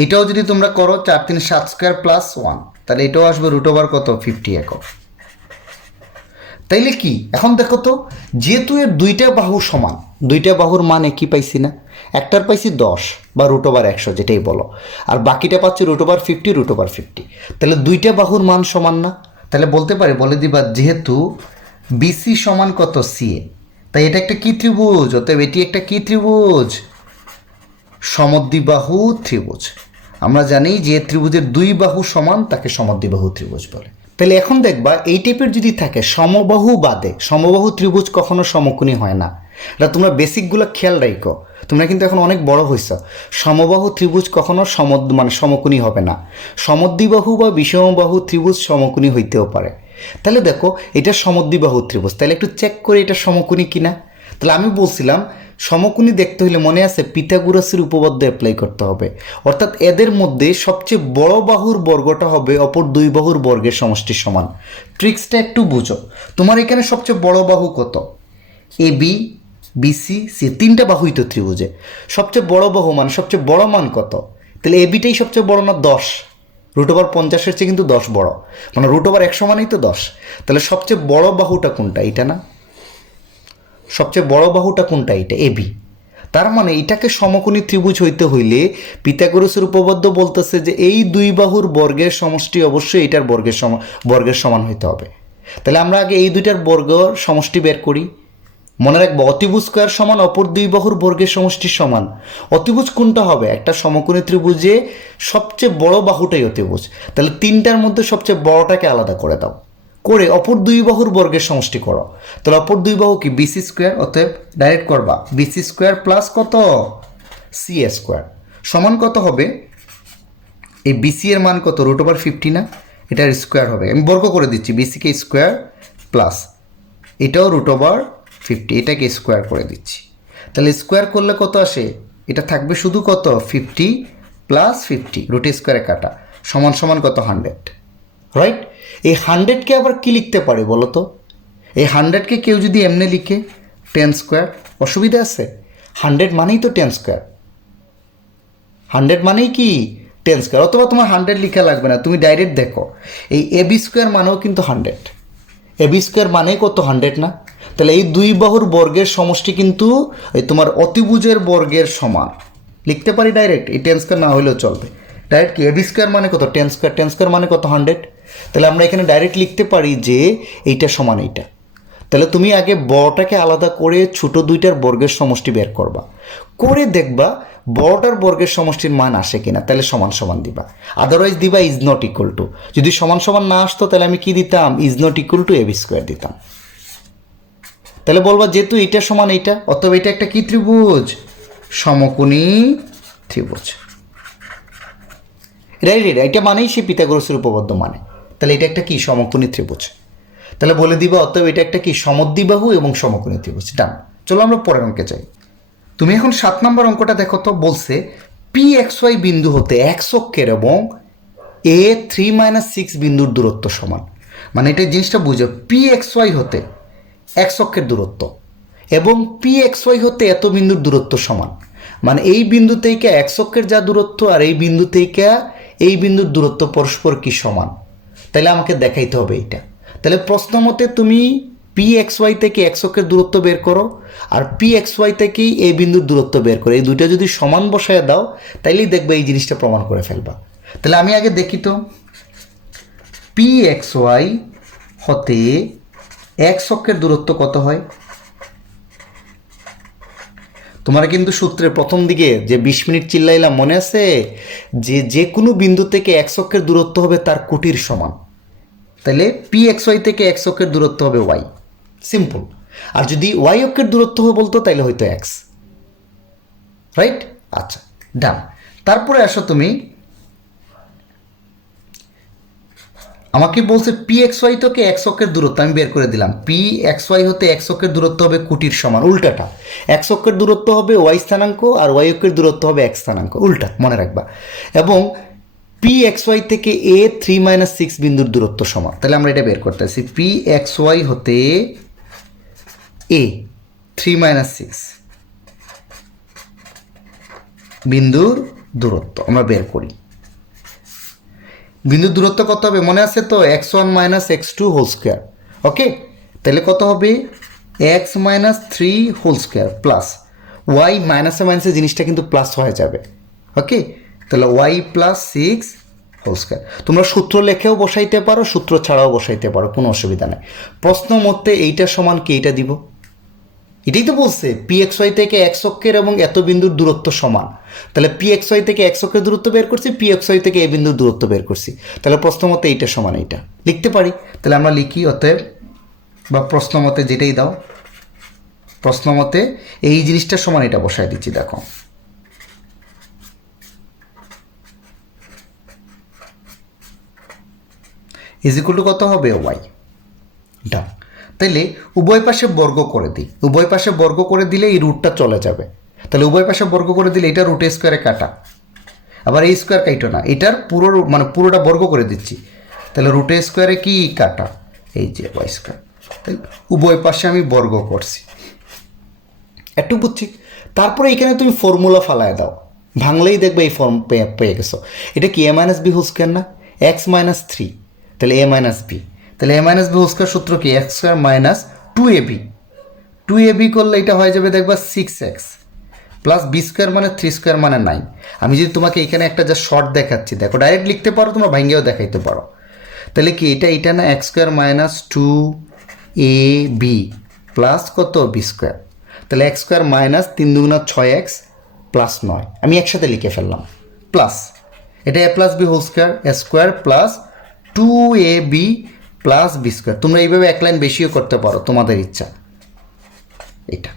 এটাও যদি তোমরা করো 4 3 7 স্কয়ার প্লাস 1, তাহলে এটাও আসবে কত 50 একক। তাইলে কি এখন দেখো তো, যেহেতু এর দুইটা বাহু সমান, দুইটা বাহুর মান একই পাইছি না, একটার পাইছি 10 বা √100 যেটাই বলো, আর বাকিটা পাচ্ছি √50 √50। তাহলে দুইটা বাহুর মান সমান না, তাহলে বলতে পারি, বলে দিবা যেহেতু বিসি সমান কত সিএ, তাই এটা একটা কি ত্রিভুজ, অতএব এটি একটা কি ত্রিভুজ, সমদ্বিবাহু ত্রিভুজ। আমরা জানি যে ত্রিভুজের 2 বাহু সমান তাকে সমদ্বিবাহু ত্রিভুজ বলে। তাহলে এখন দেখবা এই টাইপের যদি থাকে সমবাহু বাদে, সমবাহু ত্রিভুজ কখনো সমকোণী হয় না। এটা তোমরা বেসিকগুলো খেয়াল রাখো, তোমরা কিন্তু এখন অনেক বড় হয়েছ। সমবাহু ত্রিভুজ কখনো মানে সমকোণী হবে না। সমদ্বিবাহু বা বিষমবাহু ত্রিভুজ সমকোণী হইতেও পারে। তাহলে দেখো এটা সমদ্বিবাহু ত্রিভুজ, তাহলে একটু চেক করে এটা সমকোণী কিনা। তাহলে আমি বলছিলাম সমকোণী দেখতে হলে মনে আছে পিথাগোরাসের উপপাদ্য অ্যাপ্লাই করতে হবে, অর্থাৎ এদের মধ্যে সবচেয়ে বড় বাহুর বর্গটা হবে অপর 2 বাহুর বর্গের সমষ্টির সমান। ট্রিক্সটা একটু বুঝো। তোমার এখানে সবচেয়ে বড় বাহু কত, এ বি বিসি সি, 3টা বাহুই তো ত্রিভুজে। সবচেয়ে বড় বাহু মানে সবচেয়ে বড় মান কত, তাহলে এ বিটাই সবচেয়ে বড় না 10, √50 চেয়ে কিন্তু 10 বড়, মানে √100 মানেই তো 10। তাহলে সবচেয়ে বড় বাহুটা কোনটা, এটা না, সবচেয়ে বড় বাহুটা কোনটা, এটা এবি। তার মানে এটাকে সমকোণী ত্রিভুজ হইতে হইলে পিথাগোরাসের উপপাদ্য বলতেছে যে এই 2 বাহুর বর্গের সমষ্টি অবশ্যই এটার বর্গের সমান হইতে হবে। তাহলে আমরা আগে এই দুইটার বর্গের সমষ্টি বের করি। মনে রাখবো অতিভুজ স্কয়ার সমান অপর 2 বাহুর বর্গের সমষ্টির সমান। অতিভুজ কোনটা হবে, একটা সমকোণী ত্রিভুজে সবচেয়ে বড় বাহুটাই অতিভুজ। তাহলে 3টার মধ্যে সবচেয়ে বড়টাকে আলাদা করে দাও, করে অপর 2 বাহুর বর্গের সমষ্টি করো। তাহলে অপর 2 বাহু কি বিসি স্কোয়ার, অতএব ডাইরেক্ট করবা বিসি স্কোয়ার প্লাস কত সিএ স্কোয়ার সমান কত হবে, এই বিসি এর মান কত √50 না, এটার স্কোয়ার হবে, আমি বর্গ করে দিচ্ছি, বিসিকে স্কোয়ার প্লাস এটাও √50, এটাকে স্কোয়ার করে দিচ্ছি। তাহলে স্কোয়ার করলে কত আসে, এটা থাকবে শুধু কত 50 প্লাস 50 রুট স্কোয়ারে কাটা সমান সমান কত 100, রাইট। এই 100কে আবার কি লিখতে পারে বলো তো, এই 100কে কেউ যদি এমনি লিখে 10 স্কোয়ার, অসুবিধা আছে? 100 মানেই তো 10 স্কোয়ার, 100 মানেই কি 10 স্কোয়ার, অথবা তোমার 100 লেখা লাগবে না, তুমি ডাইরেক্ট দেখো এই এবি স্কোয়ার মানেও কিন্তু 100, এবি স্কোয়ার মানে কত 100 না? তাহলে এই দুই বাহুর বর্গের সমষ্টি কিন্তু এই তোমার অতিভুজের বর্গের সমান, লিখতে পারি ডাইরেক্ট, এই 10 স্কোয়ার না হলেও চলবে, ডাইরেক্ট কি এবি স্কোয়ার মানে কত 10 স্কোয়ার, 10 স্কোয়ার মানে কত 100। তাহলে আমরা এখানে ডাইরেক্ট লিখতে পারি যে এইটা সমান এইটা। তাহলে তুমি আগে বড়টাকে আলাদা করে ছোট দুইটার বর্গের সমষ্টি বের করবা, করে দেখবা বড়টার বর্গের সমষ্টির মান আসে কিনা, তাহলে সমান সমান দিবা, আদারওয়াইজ দিবা ইজ নট ইকুয়াল টু। যদি সমান সমান না আসতো তাহলে আমি কি দিতাম, is not equal to AB square দিতাম। তাহলে বলবা যেহেতু এইটা সমান এইটা, অথবা এটা একটা কি ত্রিভুজ, সমকোণী ত্রিভুজ। রাইট, এটা মানেই সে পিথাগোরাসের উপপাদ্য মানে। তাহলে এটা একটা কি সমকোণী ত্রিভুজ। তাহলে বলে দিবা অতএব এটা একটা কি সমদ্বিবাহু এবং সমকোণী ত্রিভুজ। ডান। চলো আমরা পরের অঙ্কে যাই। তুমি এখন 7 নম্বর অঙ্কটা দেখো তো, বলছে পি এক্স ওয়াই বিন্দু হতে এক্স অক্ষের এবং এ 3-6 বিন্দুর দূরত্ব সমান। মানে এটা জিনিসটা বুঝো, পি এক্স ওয়াই হতে এক্স অক্ষের দূরত্ব এবং পি এক্স ওয়াই হতে এত বিন্দুর দূরত্ব সমান। মানে এই বিন্দু থেকে এক্স অক্ষের যা দূরত্ব আর এই বিন্দু থেকে এই বিন্দুর দূরত্ব পরস্পর কি সমান, তাহলে আমাকে দেখাইতে হবে এইটা। তাহলে প্রশ্ন মতে তুমি পি এক্স ওয়াই থেকে এক্স অক্ষের দূরত্ব বের করো আর পি এক্স ওয়াই থেকেই এই বিন্দুর দূরত্ব বের করো, এই দুইটা যদি সমান বসায় দাও তাইলেই দেখবে এই জিনিসটা প্রমাণ করে ফেলবা। তাহলে আমি আগে দেখি তো, পি এক্স ওয়াই হতে এক্স অক্ষের দূরত্ব কত হয়। তোমার কিন্তু সূত্রের প্রথম দিকে যে 20 মিনিট চিল্লাইলাম মনে আছে, যে যে কোনো বিন্দু থেকে এক্স অক্ষের দূরত্ব হবে তার কোটির সমান। তাহলে পি এক্স ওয়াই থেকে এক্স অক্ষের দূরত্ব হবে ওয়াই, সিম্পল। আর যদি ওয়াই অক্ষের দূরত্ব হবে বলতো তাইলে হয়তো এক্স, রাইট? আচ্ছা, ডান। তারপরে আসো তুমি, আমাকে বলছে পি এক্স ওয়াই থেকে এক্স অক্ষের দূরত্ব আমি বের করে দিলাম, পি এক্স ওয়াই হতে এক্স অক্ষের দূরত্ব হবে কোটির সমান, উল্টাটা, এক্স অক্ষের দূরত্ব হবে ওয়াই স্থানাঙ্ক আর ওয়াই অক্ষের দূরত্ব হবে এক্স স্থানাঙ্ক, উল্টা মনে রাখবা। এবং পি এক্স ওয়াই থেকে এ 3-6 বিন্দুর দূরত্ব সমান। তাহলে আমরা এটা বের করতেছি, পি এক্স ওয়াই হতে এ 3-6 বিন্দুর দূরত্ব আমরা বের করি। বিন্দুর দূরত্ব কত হবে মনে আছে তো, x1 - x2 হোল স্কোয়ার। ওকে, তাহলে কত হবে x-3 whole square plus Y, মাইনাসে মাইনাসে জিনিসটা কিন্তু প্লাস হয়ে যাবে। ওকে, তাহলে ওয়াই প্লাস 6 হোল স্কোয়ার। তোমরা সূত্র লেখেও বসাইতে পারো, সূত্র ছাড়াও বসাইতে পারো, কোনো অসুবিধা নেই। প্রশ্ন মতে এইটা সমান কি, এইটা দিব। এটাই তো বলছে পি এক্স ওয়াই থেকে এক্স অক্ষের এবং এত বিন্দুর দূরত্ব সমান। তাহলে পি এক্স ওয়াই থেকে এক্স অক্ষের দূরত্ব বের করছি, পি এক্স ওয়াই থেকে এ বিন্দুর দূরত্ব বের করছি। তাহলে প্রশ্ন মতে এইটা সমান এইটা লিখতে পারি। তাহলে আমরা লিখি অতএব, বা প্রশ্ন মতে যেটাই দাও, প্রশ্ন মতে এই জিনিসটা সমান এটা বসায় দিচ্ছি। দেখো ইজ ইকুয়াল টু কত হবে ওয়াই। ডান। তাইলে উভয় পাশে বর্গ করে দিই, উভয় পাশে বর্গ করে দিলে এই রুটটা চলে যাবে। তাহলে উভয় পাশে বর্গ করে দিলে এটা রুট স্কোয়ারে কাটা, আবার এই স্কোয়ার কাইটো না, এটার পুরো মানে পুরোটা বর্গ করে দিচ্ছি। তাহলে রুট স্কোয়ারে কি কাটা, এই যে ওয়াই স্কোয়ার। তাহলে উভয় পাশে আমি বর্গ করছি, একটু বুঝছি। তারপরে এখানে তুমি ফর্মুলা ফালায় দাও, ভাঙলেই দেখবে এই ফর্ম পেয়ে গেছো। এটা কি a-b হোল স্কোয়ার না, x-3, তাহলে a-b, তাহলে a-b হোল স্কোয়ার সূত্র কি x square minus 2ab, 2ab করলে এটা হয়ে যাবে দেখবা 6x প্লাস বি স্কোয়ার মানে 3 স্কোয়ার মানে 9। আমি যদি তোমাকে এখানে একটা যা শর্ট দেখাচ্ছি, দেখো ডাইরেক্ট লিখতে পারো, তোমরা ভাঙ্গেও দেখাইতে পারো। তাহলে কি এটা না x square minus 2ab plus কত বি স্কোয়ার, তাহলে এক্স স্কোয়ার মাইনাস 3 দুগুণা 6x প্লাস 9, আমি একসাথে লিখে ফেললাম, প্লাস এটা a plus B whole square square plus 2ab plus b square. তোমরা এইভাবে এক লাইন বেশিও করতে পারো, তোমাদের ইচ্ছা এটা।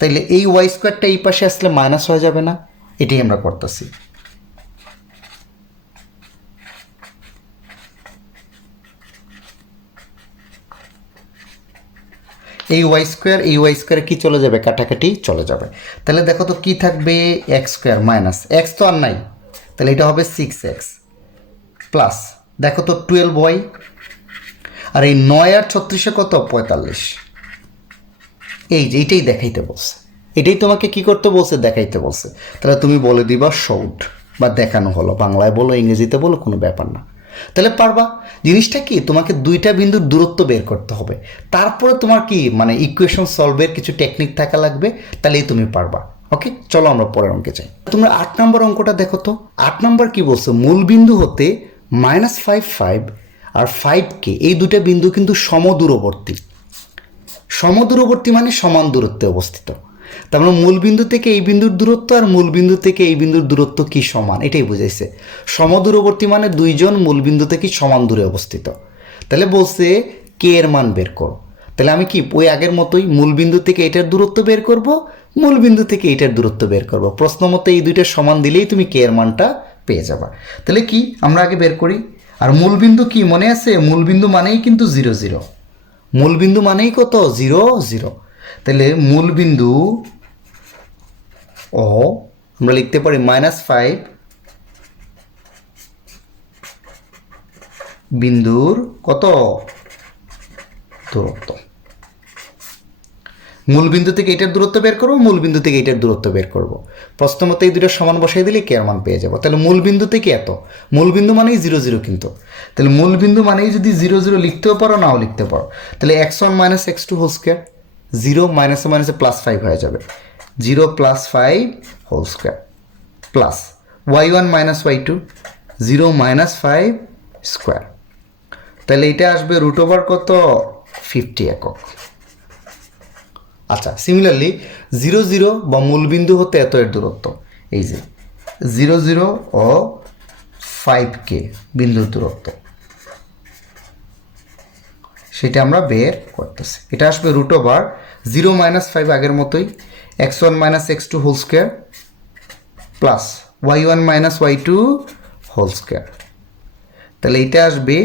তাইলে এই ওয়াই স্কোয়ারটা এই পাশে আসলে মাইনাস হয়ে যাবে না, এটাই আমরা করতেছি। এই ওয়াই স্কোয়ারে কি চলে যাবে, কাটাকাটি চলে যাবে। তাহলে দেখো তো কি থাকবে, এক্স স্কোয়ার মাইনাস এক্স তো আর নাই, তাহলে এটা হবে 6x প্লাস দেখো তো 12y, আর এই 9 আর 36 কত 45। এই যে এইটাই দেখাইতে বলছে, এটাই তোমাকে কি করতে বলছে, দেখাইতে বলছে। তাহলে তুমি বলে দিবা শোড, বা দেখানো হলো, বাংলায় বলো ইংরেজিতে বলো কোনো ব্যাপার না। তাহলে পারবা। জিনিসটা কি, তোমাকে দুইটা বিন্দুর দূরত্ব বের করতে হবে, তারপরে তোমার কি মানে ইকুয়েশন সলভের কিছু টেকনিক থাকা লাগবে, তাহলেই তুমি পারবা। ওকে, চলো আমরা পরের অঙ্কে যাই। তোমরা 8 নম্বর অঙ্কটা দেখো তো। 8 নম্বর কি বলছো, মূল বিন্দু হতে -5 আর 5K এই দুটা বিন্দু কিন্তু সমদূরবর্তী। সমদূরবর্তী মানে সমান দূরত্বে অবস্থিত। তার মানে মূল বিন্দু থেকে এই বিন্দুর দূরত্ব আর মূল বিন্দু থেকে এই বিন্দুর দূরত্ব কি সমান, এটাই বুঝাইছে। সমদূরবর্তী মানে দুইজন মূল বিন্দু থেকে সমান দূরে অবস্থিত। তাহলে বলছে কে এর মান বের করো। তাহলে আমি কি ওই আগের মতোই মূল বিন্দু থেকে এটার দূরত্ব বের করব, মূল বিন্দু থেকে এটার দূরত্ব বের করব। প্রশ্ন মতো এই দুইটার সমান দিলেই তুমি কে এর মানটা পেয়ে যাবা। তাহলে কি আমরা আগে বের করি। আর মূল বিন্দু কি মনে আছে, মূল বিন্দু মানেই কিন্তু 0 0। মূল বিন্দু মানেই কত, 0 0। তাহলে মূল বিন্দু ও আমরা লিখতে পারি -5 বিন্দুর কত দূরত্ব। মূল বিন্দু থেকে এটার দূরত্ব বের করবো, মূল বিন্দু থেকে এটার দূরত্ব বের করবো। প্রশ্ন মতো এই দুটো সমান বসাই দিলে কে এর মান পেয়ে যাবো। তাহলে মূল বিন্দু থেকে এত, মূল বিন্দু মানেই 0 0 কিন্তু। তাহলে মূল বিন্দু মানেই যদি 0 0 লিখতেও পারো নাও লিখতে পারো। তাহলে x1 - x2 হোল স্কোয়ার, 0 মাইনাসে মাইনাসে +5 হয়ে যাবে, 0 + 5 whole square plus y1 - y2, 0 - 5 square. তাহলে এটা আসবে √ওভার কত, 50 একক। আচ্ছা, সিমিলারলি 0 0 বা মূলবিন্দু হতে এত এর দূরত্ব, এই যে 0 0 ও 5K বিন্দুর দূরত্ব, সেটা আমরা বের করতেছি। এটা আসবে √ওভার 0 - 5 আগের মতোই, x1 - x2 whole square plus y1 - y2 whole square. তাহলে এটা আসবে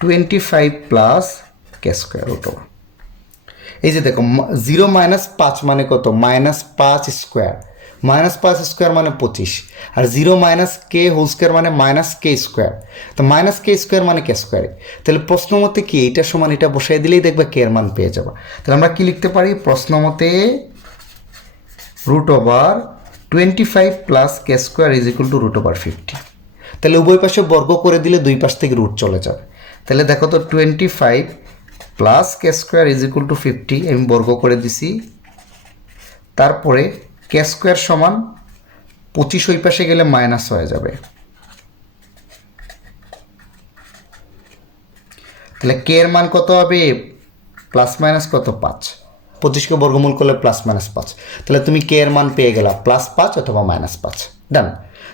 25 প্লাস কে স্কোয়ার √ওভার। এই যে দেখো 0 - 5 মানে কত, -5 স্কোয়ার, -5 স্কোয়ার মানে 25, আর 0 - k হোল স্কোয়ার মানে -k স্কোয়ার। তো -k স্কোয়ার মানে কে স্কোয়ারে। তাহলে প্রশ্ন মতে কি এটা সমান এটা বসাই দিলেই দেখবে কে এর মান পেয়ে যাবে। তাহলে আমরা কি লিখতে পারি, প্রশ্ন মতে √over 25 plus K square is equal to √over 50। তাহলে উভয় পাশে বর্গ করে দিলে দুই পাশ থেকে রুট চলে যাবে। তাহলে দেখো তো 25 plus K square is equal to 50, আমি বর্গ করে দিছি। তারপরে কে স্কোয়ার সমান 25 ওই পাশে গেলে মাইনাস হয়ে যাবে। তাহলে কে এর মান কত হবে, প্লাস মাইনাস কত, 5। 25কে বর্গমূল করলে +-5। তাহলে তুমি কে এর মান পেয়ে গেলা +5 অথবা -5। ডান।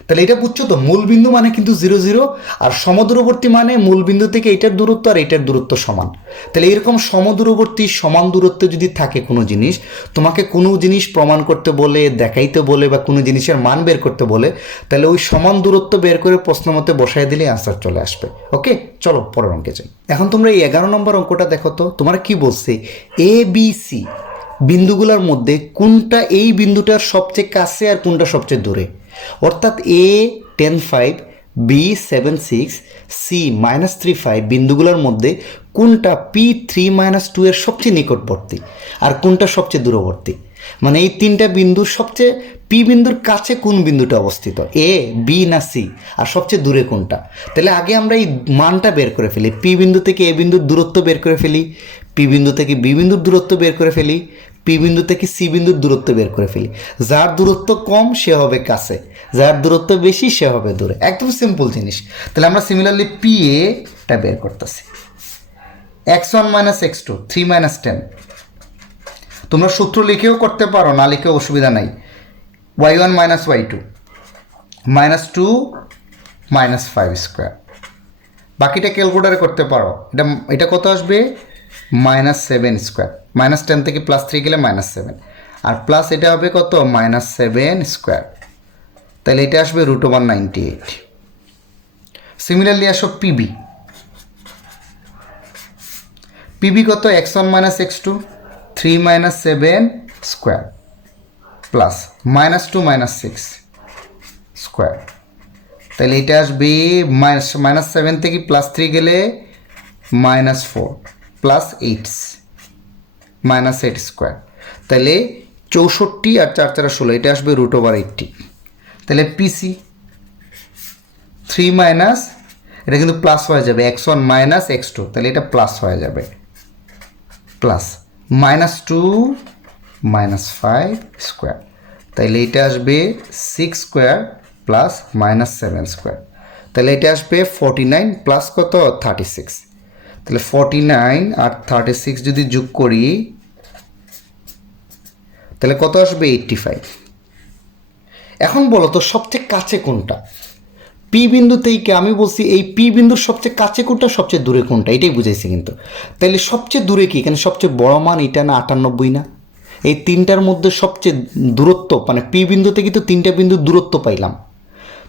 তাহলে এটা বুঝছো তো, মূল বিন্দু মানে কিন্তু 0 0, আর সমদূরবর্তী মানে মূল বিন্দু থেকে এটার দূরত্ব আর এটার দূরত্ব সমান। তাহলে এরকম সমদূরবর্তী সমান দূরত্বে যদি থাকে কোনো জিনিস, তোমাকে কোনো জিনিস প্রমাণ করতে বলে, দেখাইতে বলে, বা কোনো জিনিসের মান বের করতে বলে, তাহলে ওই সমান দূরত্ব বের করে প্রশ্ন মতে বসায় দিলে আনসার চলে আসবে। ওকে, চলো পরের অঙ্কে যাই। এখন তোমরা এই 11 নম্বর অঙ্কটা দেখো তো। তোমার কি বলছে, ABC বিন্দুগুলোর মধ্যে কোনটা এই বিন্দুটার সবচেয়ে কাছে আর কোনটা সবচেয়ে দূরে। অর্থাৎ A 10 5, B 7 6, C -3 5 বিন্দুগুলোর মধ্যে কোনটা P3 - 2 এর সবচেয়ে নিকটবর্তী আর কোনটা সবচেয়ে দূরবর্তী। মানে এই তিনটা বিন্দুর সবচেয়ে পি বিন্দুর কাছে কোন বিন্দুটা অবস্থিত, এ, বি না সি, আর সবচেয়ে দূরে কোনটা। তাহলে আগে আমরা এই মানটা বের করে ফেলি, পি বিন্দু থেকে এ বিন্দুর দূরত্ব বের করে ফেলি, পি বিন্দু থেকে বি বিন্দুর দূরত্ব বের করে ফেলি, পি বিন্দু থেকে সি বিন্দুর দূরত্ব বের করে ফেলি। যার দূরত্ব কম সে হবে কাছে, যার দূরত্ব বেশি সে হবে দূরে। একদম সিম্পল জিনিস। তাহলে আমরা সিমিলারলি পি এটা বের করতেছি। x1 - x2 3 - 10, তোমরা সূত্র লিখেও করতে পারো, না লিখেও অসুবিধা নাই। y1 - y2 -2 -5 স্কোয়ার, বাকিটা ক্যালকুলেটারে করতে পারো। এটা কত আসবে, -7 স্কোয়ার। -10 থেকে +3 গেলে -7, আর প্লাস এটা হবে কত, -7 স্কোয়ার। তাহলে এটা আসবে √ওভার 98। সিমিলারলি আসো পিবি। পিবি কত, x1 - x2 3 - 7 square plus -2 -6 square. তাহলে এটা আসবে -7 থেকে +3 গেলে -4 প্লাস 8 -8 স্কোয়ার। তাহলে 64 আর 4 4 16, এটা আসবে √ওভার 80। তাহলে পিসি থ্রি মাইনাস, এটা কিন্তু প্লাস হয়ে যাবে, x1 মাইনাস x2, তাহলে এটা প্লাস হয়ে যাবে, plus minus two minus 5 square, তাহলে এটা আসবে 6 স্কোয়ার প্লাস মাইনাস 7 স্কোয়ার, তাহলে এটা আসবে 49 প্লাস কত 36, তাহলে 49 আর 36 যদি যোগ করি তাহলে কত আসবে 85। এখন বলো তো সবচেয়ে কাছে কোনটা? পি বিন্দু থেকে আমি বলছি এই পি বিন্দুর সবচেয়ে কাছে কোনটা, সবচেয়ে দূরে কোনটা, এটাই বুঝাইছি কিন্তু। তাহলে সবচেয়ে দূরে কি, এখানে সবচেয়ে বড় মান এটা না 98 না? এই তিনটার মধ্যে সবচেয়ে দূরত্ব মানে পি বিন্দু থেকে তো তিনটা বিন্দু দূরত্ব পাইলাম।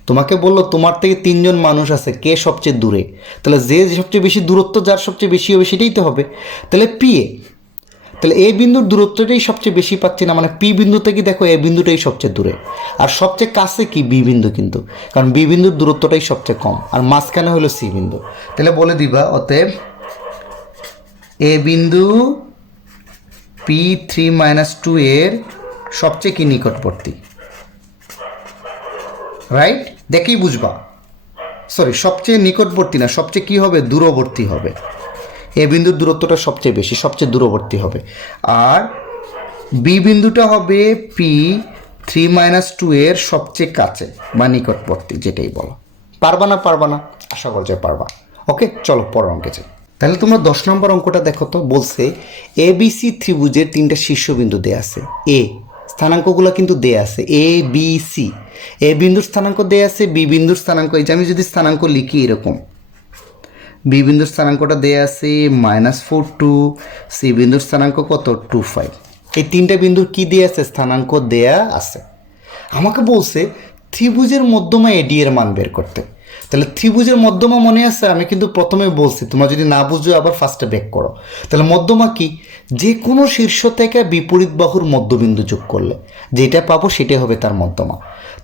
তোমাকে বললো তোমার থেকে তিনজন মানুষ আছে, কে সবচেয়ে দূরে, তাহলে যে সবচেয়ে বেশি দূরত্ব যার সবচেয়ে বেশি হবে সেটাই তো হবে। তাহলে পি এ, তাহলে এ বিন্দুর দূরত্বটাই সবচেয়ে বেশি পাচ্ছি না, মানে পি বিন্দু থেকে দেখো এ বিন্দুটাই সবচেয়ে দূরে, আর সবচেয়ে কাছে কি বি বিন্দু কিন্তু, কারণ বি বিন্দুর দূরত্বটাই সবচেয়ে কম, আর মাঝখানে হলো সি বিন্দু। তাহলে বলে দিবা অতএব এ বিন্দু P3-2 এর সবচেয়ে কি নিকটবর্তী, রাইট? দেখেই বুঝবা, সরি সবচেয়ে নিকটবর্তী না, সবচেয়ে কি হবে দূরবর্তী হবে, এ বিন্দুর দূরত্বটা সবচেয়ে বেশি, সবচেয়ে দূরবর্তী হবে, আর বি বিন্দুটা হবে P3-2 এর সবচেয়ে কাছে বা নিকটবর্তী, যেটাই বলো। পারবা না? পারবা না, আশা করছে পারবা। ওকে, চলো পরের অঙ্কে যাই। তাহলে তোমরা 10 নম্বর অঙ্কটা দেখো তো, বলছে এ বি সি ত্রিভুজের তিনটা শীর্ষবিন্দু দেয়া আছে, এ স্থানাঙ্কগুলো কিন্তু দেয়া আছে এ বি সি, এ বিন্দুর স্থানাঙ্ক দেয়া আছে, বি বিন্দুর স্থানাঙ্ক, এই যে আমি যদি স্থানাঙ্ক লিখি এরকম, বি বিন্দুর স্থানাঙ্কটা দেয়া আছে -4 2, সি বিন্দুর স্থানাঙ্ক কত 2 5, এই তিনটা বিন্দুর কি দেয়া আছে স্থানাঙ্ক দেয়া আছে। আমাকে বলছে ত্রিভুজের মধ্যমা এডি এর মান বের করতে। তাহলে ত্রিভুজের মধ্যমা মনে আছে, আমি কিন্তু প্রথমে বলছি, তোমরা যদি না বুঝো আবার ফার্স্টে ব্যাক করো। তাহলে মধ্যমা কি, যে কোনো শীর্ষ থেকে বিপরীত বাহুর মধ্যবিন্দু যোগ করলে যেটা পাবো সেটাই হবে তার মধ্যমা।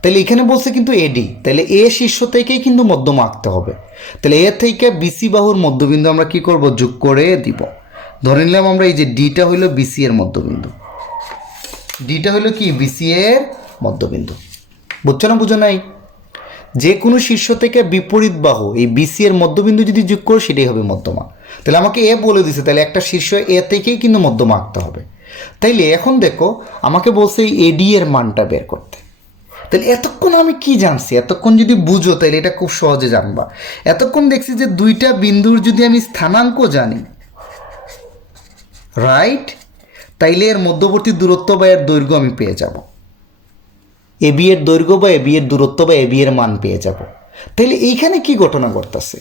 তাহলে এখানে বলছে কিন্তু এডি, তাহলে এ শীর্ষ থেকেই কিন্তু মধ্যমা আঁকতে হবে। তাহলে এ থেকে বিসি বাহুর মধ্যবিন্দু আমরা কি করব, যোগ করে দিব। ধরে নিলাম আমরা এই যে ডিটা হইল বিসি এর মধ্যবিন্দু, ডিটা হইল কি বিসি এর মধ্যবিন্দু। বুঝছো না বুঝো নাই? যে কোনো শীর্ষ থেকে বিপরীত বাহু এই বিসি এর মধ্যবিন্দু যদি যোগ করো সেটাই হবে মধ্যমা। তাহলে আমাকে এ বলে দিছে, তাহলে একটা শীর্ষ এ থেকেই কিন্তু মধ্যমা আঁকতে হবে। তাইলে এখন দেখো আমাকে বলছে এই এডি এর মানটা বের করতে। তাহলে এতক্ষণ আমি কি জানছি, এতক্ষণ যদি বুঝো তাহলে এটা খুব সহজে জানবা। এতক্ষণ দেখছি যে দুইটা বিন্দুর যদি আমি স্থানাঙ্ক জানি, রাইট, তাইলে এর মধ্যবর্তী দূরত্ব বা এর দৈর্ঘ্য আমি পেয়ে যাব, এ বি এর দৈর্ঘ্য বা এ বি এর দূরত্ব বা এ বি এর মান পেয়ে যাব। তাহলে এইখানে কি ঘটনা ঘটতেছে,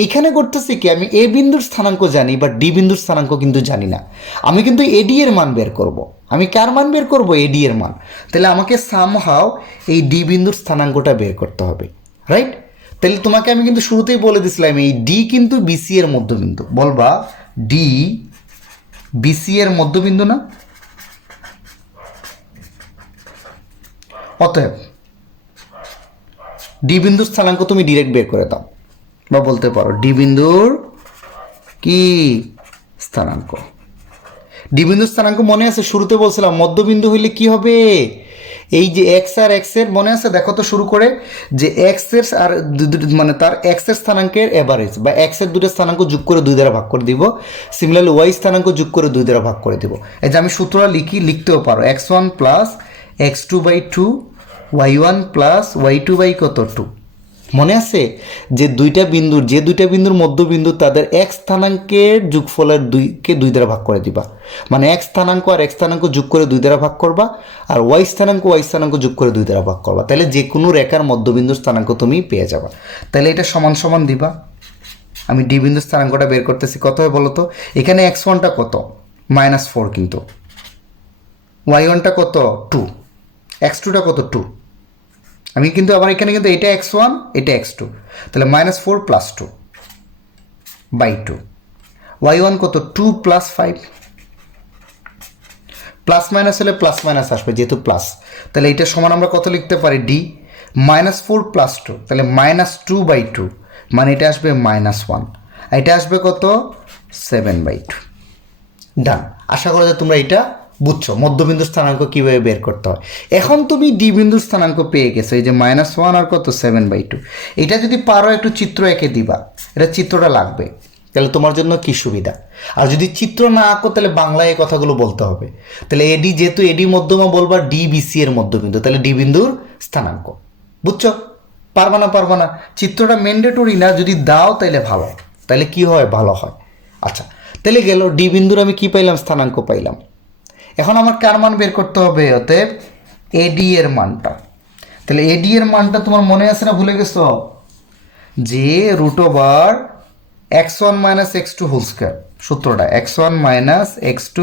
এইখানে ঘটতেছে কি, আমি এ বিন্দুর স্থানাঙ্ক জানি বা ডি বিন্দুর স্থানাঙ্ক কিন্তু জানি না, আমি কিন্তু এডি এর মান বের করব। আমি কার মান বের করব, এডি এর মান। তাহলে আমাকে সামহাও এই ডি বিন্দুর স্থানাঙ্কটা বের করতে হবে, রাইট? তাহলে তোমাকে আমি কিন্তু শুরুতেই বলে দিছিলাম এই ডি কিন্তু বিসি এর মধ্যবিন্দু, বলবা ডি বিসি এর মধ্যবিন্দু না? অতএব ডি বিন্দুর স্থানাঙ্ক তুমি ডিরেক্ট বের করে দাও, বা বলতে পারো ডি বিন্দুর কি স্থানাঙ্ক। ডি বিন্দুর স্থানাঙ্ক মনে আছে, শুরুতে বলছিলাম মধ্যবিন্দু হইলে কি হবে, এই যে এক্স আর এক্স এর, মনে আছে? দেখো তো শুরু করে যে এক্স এর আর মানে তার এক্স এর স্থানাঙ্কের এভারেজ বা এক্স এর দুটো স্থানাঙ্ক যোগ করে 2 দ্বারা ভাগ করে দিব, সিমিলারলি ওয়াই স্থানাঙ্ক যোগ করে 2 দ্বারা ভাগ করে দিব। এই যে আমি সূত্রটা লিখতেও পারো x1 plus x2/2 y1 plus y2 কত 2। মনে আছে যে যে দুইটা বিন্দুর মধ্যবিন্দু তাদের এক স্থানাঙ্কের যোগফলের 2কে 2 দ্বারা ভাগ করে দিবা, মানে এক স্থানাঙ্ক আর এক স্থানাঙ্ক যোগ করে 2 দ্বারা ভাগ করবা, আর ওয়াই স্থানাঙ্ক যোগ করে 2 দ্বারা ভাগ করবা, তাহলে যে কোনো রেখার মধ্যবিন্দুর স্থানাঙ্ক তুমি পেয়ে যাবা। তাহলে এটা সমান সমান দিবা। আমি ডি বিন্দুর স্থানাঙ্কটা বের করতেছি, কত হয় বলো তো? এখানে x1টা কত, -4, কিন্তু y1টা কত 2, x2টা কত 2। আমি কিন্তু আবার এখানে কিন্তু এটা x1 এটা x2, তাহলে -4 + 2/2, y1 কত 2 + 5, প্লাস মাইনাস হলে প্লাস মাইনাস আসবে যেহেতু প্লাস, তাহলে এটা সমান আমরা কত লিখতে পারি, ডি -4 + 2, তাহলে -2/2, মানে এটা আসবে -1, এটা আসবে কত 7/2। ডান। আশা করা যায় তোমরা এটা বুঝছো মধ্যবিন্দুর স্থানাঙ্ক কীভাবে বের করতে হয়। এখন তুমি ডি বিন্দুর স্থানাঙ্ক পেয়ে গেছো, এই যে -1 আর কত 7/2। এটা যদি পারো একটু চিত্র এঁকে দিবা, এটা চিত্রটা লাগবে, তাহলে তোমার জন্য কি সুবিধা। আর যদি চিত্র না আঁকো তাহলে বাংলায় এই কথাগুলো বলতে হবে। তাহলে এডি, যেহেতু এডি মধ্যমা বলবা ডি বিসি এর মধ্যবিন্দু, তাহলে ডি বিন্দুর স্থানাঙ্ক। বুঝছো? পারবা না, চিত্রটা ম্যান্ডেটরি না, যদি দাও তাহলে ভালো, তাহলে কি হয়, ভালো হয়। আচ্ছা, তাহলে গেল ডি বিন্দুর আমি কি পাইলাম, স্থানাঙ্ক পাইলাম। এখন আমার কার মান বের করতে হবে, অতএব এডি এর মানটা। তাহলে এডি এর মানটা তোমার মনে আছে না, ভুলে গেছো, যে √x1 - x2 হোল স্কয়ার, সূত্রটা x1 - x2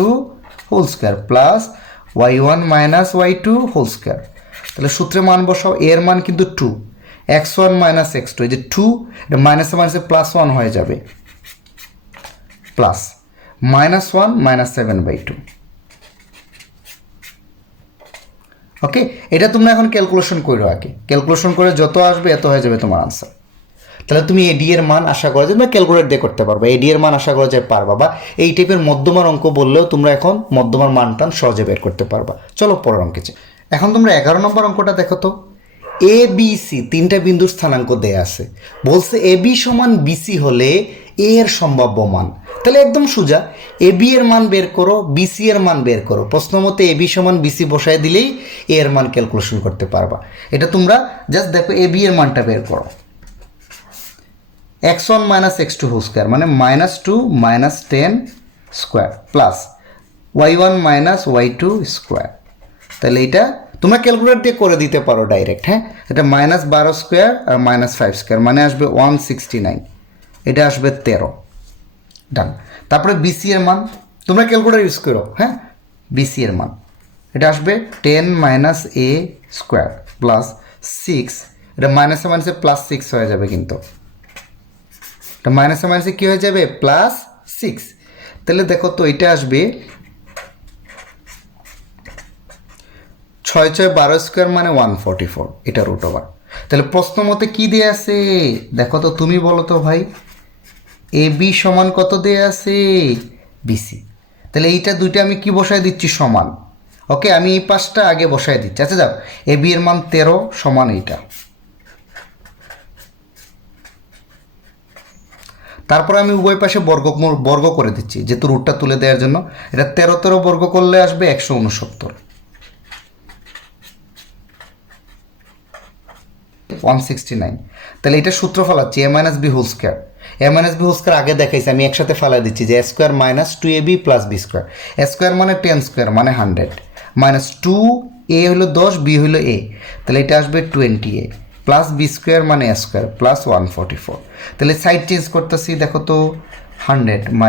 whole square plus y1 - y2 whole square. তাহলে সূত্রে মান বসাও, এর মান কিন্তু 2, x1 - x2, এই যে 2 এটা মাইনাসে মাইনাসে +1 হয়ে যাবে, প্লাস -1 - 7/2। ওকে, এটা তোমরা এখন ক্যালকুলেশন করো, আগে ক্যালকুলেশন করে যত আসবে এত হয়ে যাবে তোমার আনসার। তাহলে তুমি এডি এর মান আশা করা যায়, তোমরা ক্যালকুলেট দিয়ে করতে পারবে, এডি এর মান আশা করা যায় পারবা, বা এই টাইপের মধ্যমার অঙ্ক বললেও তোমরা এখন মধ্যমার মান টান সহজে বের করতে পারবা। চলো পরের অঙ্কে যাই। এখন তোমরা 11 নম্বর অঙ্কটা দেখো তো, এ বি সি তিনটা বিন্দুর স্থানাঙ্ক দেয়া আছে, বলছে এ বি সমান বিসি হলে এ এর সম্ভাব্য মান। তাহলে একদম সোজা, এ বি এর মান বের করো, বিসি এর মান বের করো, প্রশ্ন মতে এ বি সমান বিসি বসায় দিলেই এ এর মান ক্যালকুলেশন করতে পারবা। এটা তোমরা জাস্ট দেখো, এ বি এর মানটা বের করো, x1 - x2 হোল স্কয়ার মানে -2 - 10 square plus y1 - y2 square. তাহলে এটা তোমরা ক্যালকুলেটর দিয়ে করে দিতে পারো ডাইরেক্ট। হ্যাঁ, এটা -12 স্কোয়ার আর -5 স্কোয়ার মানে আসবে 169, এটা আসবে 13। ডান। তারপরে বিসি এর মান তোমরা ক্যালকুলেটর ইউজ করো। হ্যাঁ, বিসি এর মান এটা আসবে 10 - a স্কোয়ার প্লাস 6, এটা মাইনাসে মাইনাসে +6 হয়ে যাবে, কিন্তু এটা মাইনাসে মাইনাসে কী হয়ে যাবে, +6। তাহলে দেখো তো এটা আসবে 6 6 12 স্কোয়ার মানে 144, এটা √। তাহলে প্রশ্ন মতে কী দিয়ে আছে দেখো তো, তুমি বলো তো ভাই, এ বি সমান কত দিয়ে আছে, বিসি। তাহলে এইটা দুইটা আমি কি বসায় দিচ্ছি, সমান। ওকে, আমি এই পাশটা আগে বসায় দিচ্ছি। আচ্ছা যাও, এ বি এর মান 13 সমান এইটা। তারপর আমি উভয় পাশে বর্গ করে দিচ্ছি, যেহেতু রুটটা তুলে দেওয়ার জন্য। এটা 13 বর্গ করলে আসবে 169, 169। তাহলে এটা সূত্র ফেলাচ্ছি, a - b whole square. a - b whole square আগে দেখাইছি, আমি একসাথে ফেলাই দিচ্ছি যে a square - 2ab + b square. a square মানে 10 স্কোয়ার মানে 100, -2a হলো 10, b হলো a, তাহলে এটা আসবে 20a প্লাস বি স্কোয়ার মানে a স্কোয়ার প্লাস 144। তাহলে সাইড চেঞ্জ করতেছি, দেখো তো 100 -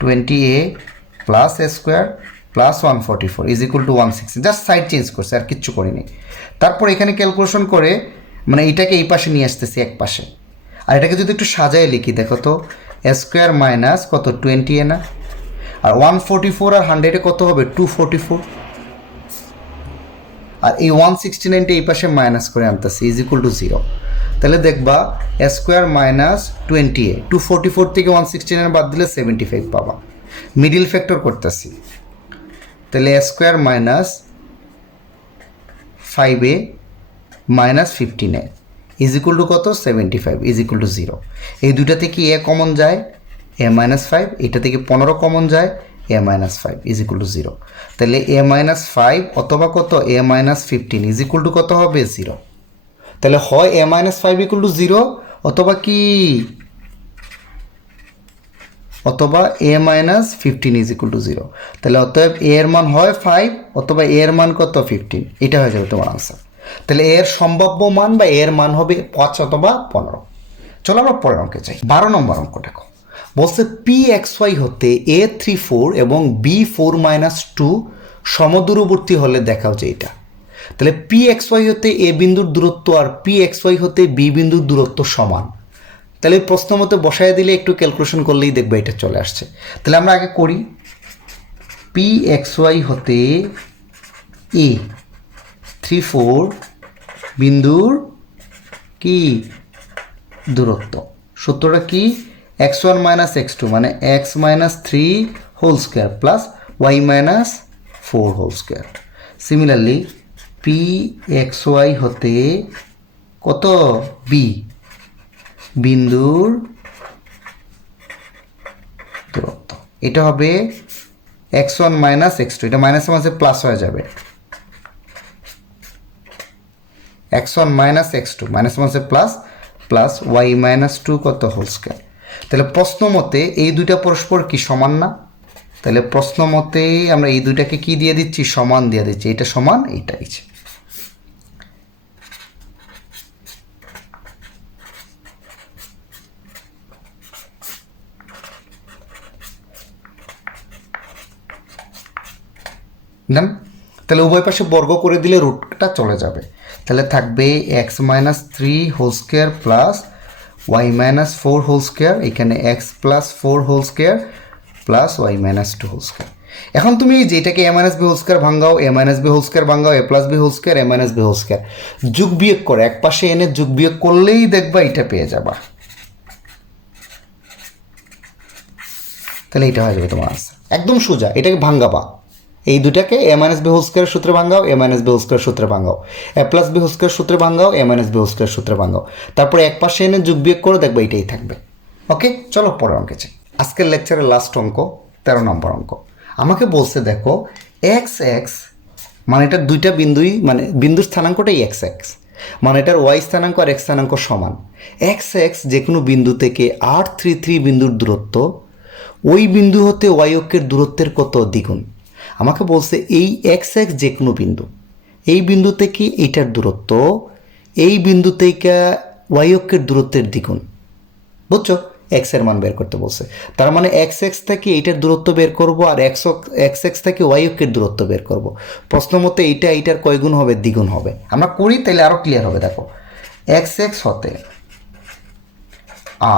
20a plus a square plus 144 is equal to 160। Just side change করছে, আর কিচ্ছু করিনি। তারপর এখানে ক্যালকুলেশন করে মানে এটাকে এই পাশে নিয়ে আসতেছি, এক পাশে। আর এটাকে যদি একটু সাজায় লিখি, দেখো তো a স্কোয়ার মাইনাস কত 20a না, আর 144 আর 100-এ কত হবে 244, আর এই 169টা এই পাশে মাইনাস করে আনতেছি ইজ ইকুয়াল টু 0। তাহলে দেখবা a স্কোয়ার মাইনাস 20a, 244 থেকে 169 বাদ দিলে 75 পাবা। মিডিল ফ্যাক্টর করতেছি, তাহলে a square minus 5a minus 15a is equal to কত 75 ইজ ইকুয়াল টু 0। এই দুইটা থেকে a কমন যায় a - 5, এটা থেকে 15 কমন যায় a - 5 ইজ ইকুয়াল টু 0। তাহলে a - 5 অথবা কত a - 15 ইজ ইকুয়াল টু কত হবে 0। তাহলে হয় a - 5 ইকুয়াল টু 0 অথবা কি, অথবা a - 15 ইজ ইকুয়াল টু 0। তাহলে অতএব a এর মান হয় 5 অথবা a এর মান কত 15, এটা হয়ে যাবে তোমার আনসার। তাহলে এর সম্ভাব্য মান বা এর মান হবে 5 অথবা 15। চলো আমরা পরের অঙ্কে যাই। 12 নম্বর অঙ্ক দেখো, বলছে pxy হতে a34 এবং b4 - 2 সমদূরবর্তী হলে দেখাও যে এটা। তাহলে pxy হতে a বিন্দুর দূরত্ব আর pxy হতে b বিন্দুর দূরত্ব সমান। তাহলে প্রশ্ন মতো বসায় দিলে একটু ক্যালকুলেশন করলেই দেখবে এটা চলে আসছে। তাহলে আমরা আগে করি, pxy হতে a34 বিন্দুর কি দূরত্ব, সূত্রটা কি, x1 - x2 মানে x - 3 whole square plus y - 4 whole square. Similarly P X Y হতে কত বি বিন্দুর দূরত্ব, এটা হবে x1 মাইনাস x2, এটা মাইনাসের মাঝে প্লাস হয়ে যাবে, x1 মাইনাস x2 মাইনাসের মাঝে প্লাস প্লাস y মাইনাস 2 কত হোল স্কোয়ার। তাহলে প্রশ্ন মতে এই দুইটা পরস্পর কি সমান না? তাহলে প্রশ্ন মতে আমরা এই দুইটাকে কি দিয়ে দিচ্ছি? সমান দিয়ে দিচ্ছি, এটা সমান এইটা হচ্ছে। দেন তাহলে উভয় পাশে বর্গ করে দিলে রুটটা চলে যাবে, তাহলে থাকবে x minus 3 whole square plus y minus 4 whole square, এখানে x plus 4 whole square plus y minus 2 whole square. এখন তুমি যেটাকে a minus B whole square ভাঙাও, a minus B whole square ভাঙাও, a plus B whole square, a minus B whole square, যোগ বিয়োগ করে এক পাশে এনে যোগ বিয়োগ করলেই দেখবা এটা পেয়ে যাবা। তাহলে এটা হয়ে যাবে তোমার আনসার, একদম সোজা। এটাকে ভাঙাবা, এই দুটাকে এ মাইনাস বি হোল স্কোয়ার সূত্রে ভাঙাও, এ মাইনাস বি হোল স্কোয়ার সূত্রে ভাঙাও, এ প্লাস বি হোল স্কোয়ার সূত্রে ভাঙাও, এ মাইনাস বি হোল স্কোয়ার সূত্রে ভাঙাও, তারপরে এক পাশে এনে যোগ বিয়োগ করে দেখবে এটাই থাকবে। ওকে, চলো পরের অঙ্কে চাই। আজকের লেকচারের লাস্ট অঙ্ক 13 নম্বর অঙ্ক। আমাকে বলছে দেখো এক্স এক্স মানে এটার দুইটা বিন্দুই, মানে বিন্দুর স্থানাঙ্কটাই এক্স এক্স, মানে এটার ওয়াই স্থানাঙ্ক আর এক্স স্থানাঙ্ক সমান। এক্স এক্স যে কোনো বিন্দু থেকে R33 বিন্দুর দূরত্ব ওই বিন্দু হতে ওয়াই অক্ষের দূরত্বের কত দ্বিগুণ। আমাকে বলছে এই এক্স এক্স যে কোনো বিন্দু, এই বিন্দু থেকে এইটার দূরত্ব এই বিন্দু থেকে ওয়াই অক্ষের দূরত্বের দ্বিগুণ। বুঝছো? এক্স এর মান বের করতে বলছে, তার মানে এক্স এক্স থেকে এইটার দূরত্ব বের করব আর এক্স এক্স থেকে ওয়াই অক্ষের দূরত্ব বের করব। প্রশ্ন মতে এইটা এইটার কয় গুণ হবে? দ্বিগুণ হবে। আমরা করি তাহলে আরও ক্লিয়ার হবে। দেখো এক্স এক্স হতে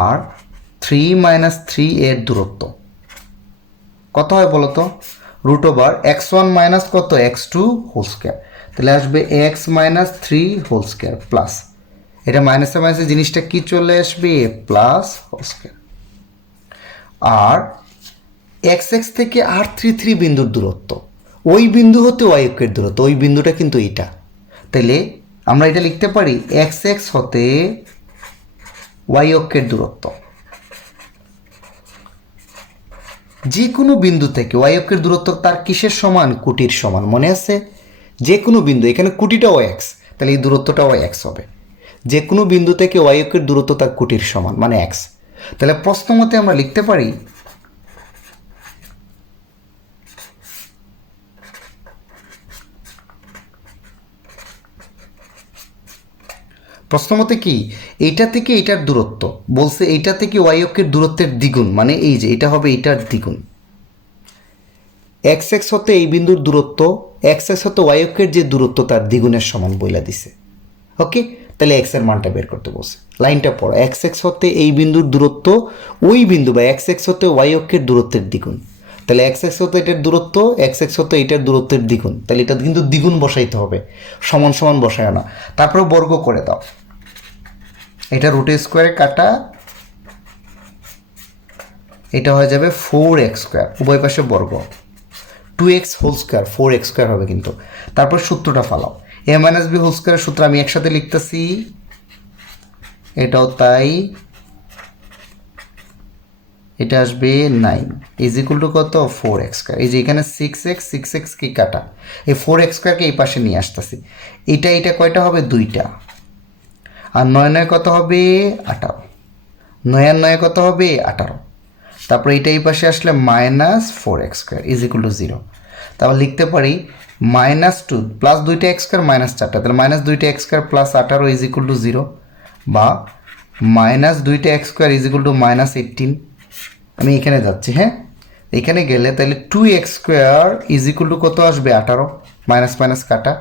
আর 3 মাইনাস 3 এর দূরত্ব কত হয় বলো তো? রুট ওভার x1 মাইনাস কত x2 হোল স্কোয়ার, তাহলে আসবে x minus 3 whole square plus এটা মাইনাসে মাইনাসে জিনিসটা কি চলে আসবে? Plus whole square. আর এক্স এক্স থেকে R33 বিন্দুর দূরত্ব ওই বিন্দু হতে ওয়াই অক্ষের দূরত্ব, ওই বিন্দুটা কিন্তু এইটা। তাহলে আমরা এটা লিখতে পারি এক্স এক্স হতে ওয়াই অক্ষের দূরত্ব যে কোনো বিন্দু থেকে ওয়াই অক্ষের দূরত্ব তার কিসের সমান? কোটির সমান। মনে আছে? যে কোনো বিন্দু, এখানে কোটিটাও এক্স, তাহলে এই দূরত্বটাও এক্স হবে। যে কোনো বিন্দু থেকে ওয়াই অক্ষের দূরত্ব তার কোটির সমান মানে এক্স। তাহলে প্রশ্ন মতে আমরা লিখতে পারি প্রশ্ন মতে কি এইটা থেকে এইটার দূরত্ব বলছে, এইটা থেকে ওয়াই অক্ষের দূরত্বের দ্বিগুণ, মানে এই যে এটা হবে এইটার দ্বিগুণ। এক্স এক্স হতে এই বিন্দুর দূরত্ব এক্স এক্স হতে ওয়াই অক্ষের যে দূরত্ব তার দ্বিগুণের সমান বইলা দিছে। ওকে, তাহলে এক্স এর মানটা বের করতে বলছে। লাইনটা পড়ো, এক্স এক্স হতে এই বিন্দুর দূরত্ব ওই বিন্দু বা এক্স এক্স হতে ওয়াই অক্ষের দূরত্বের দ্বিগুণ। তাহলে এক্স এক্স হতে এটার দূরত্ব এক্স এক্স হতে এটার দূরত্বের দ্বিগুণ, তাহলে এটা কিন্তু দ্বিগুণ বসাইতে হবে, সমান সমান বসায় না। তারপরে বর্গ করে দাও, এটা রুট স্কোয়ারে কাটা, এটা হয়ে যাবে 4x স্কোয়ার, উভয় পাশে বর্গ 2x whole square 4x square হবে কিন্তু। তারপর সূত্রটা ফালাও, এ মাইনাস বি হোল স্কোয়ারের সূত্র আমি একসাথে লিখতেছি, এটাও তাই, এটা আসবে 9 ইজ ইকুয়াল টু কত? 4x square. এই যে এখানে 6x কি কাটা, এই 4x স্কোয়ারকে এই পাশে নিয়ে আসতেছি, এটা কয়টা হবে? 2টা। আর 9 কত হবে? 18। 9 আর 9 কত হবে? 18। তারপরে এইটা এই পাশে আসলে minus 4x square is equal to 0। তারপর লিখতে পারি -2 প্লাস 2টা এক্স স্কোয়ার মাইনাস 4টা, তাহলে -2টা x square plus 18 is equal to 0, বা -2টা x square is equal to -18। আমি এখানে যাচ্ছি, হ্যাঁ এখানে গেলে তাহলে 2x square is equal to কত আসবে? 18, মাইনাস মাইনাস কাটা,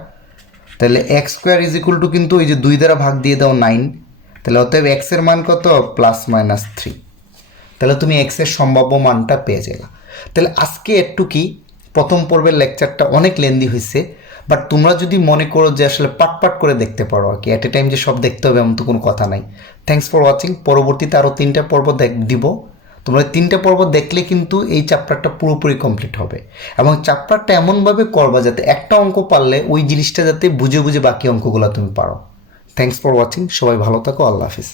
তাহলে x square is equal to কিন্তু ওই যে 2 দ্বারা ভাগ দিয়ে দাও 9, তাহলে অতএব এক্স এর মান কত? +-3। তাহলে তুমি এক্স এর সম্ভাব্য মানটা পেয়ে যাবে। তাহলে আজকে একটু কি প্রথম পর্বের লেকচারটা অনেক লেন্দি হয়েছে, বাট তোমরা যদি মনে করো যে আসলে পাট করে দেখতে পারো আর কি, অ্যাট এ টাইম যে সব দেখতে হবে এমন তো কোনো কথা নাই। Thanks for watching. পরবর্তীতে আরও 3টা পর্ব দিব, তোমরা 3টা পর্ব দেখলে কিন্তু এই চ্যাপ্টারটা পুরোপুরি কমপ্লিট হবে, এবং চ্যাপ্টারটা এমনভাবে করবা যাতে একটা অঙ্ক পারলে ওই জিনিসটা যাতে বুঝে বুঝে বাকি অঙ্কগুলো তুমি পারো। থ্যাংকস ফর ওয়াচিং, সবাই ভালো থাকো, আল্লাহ হাফিজ।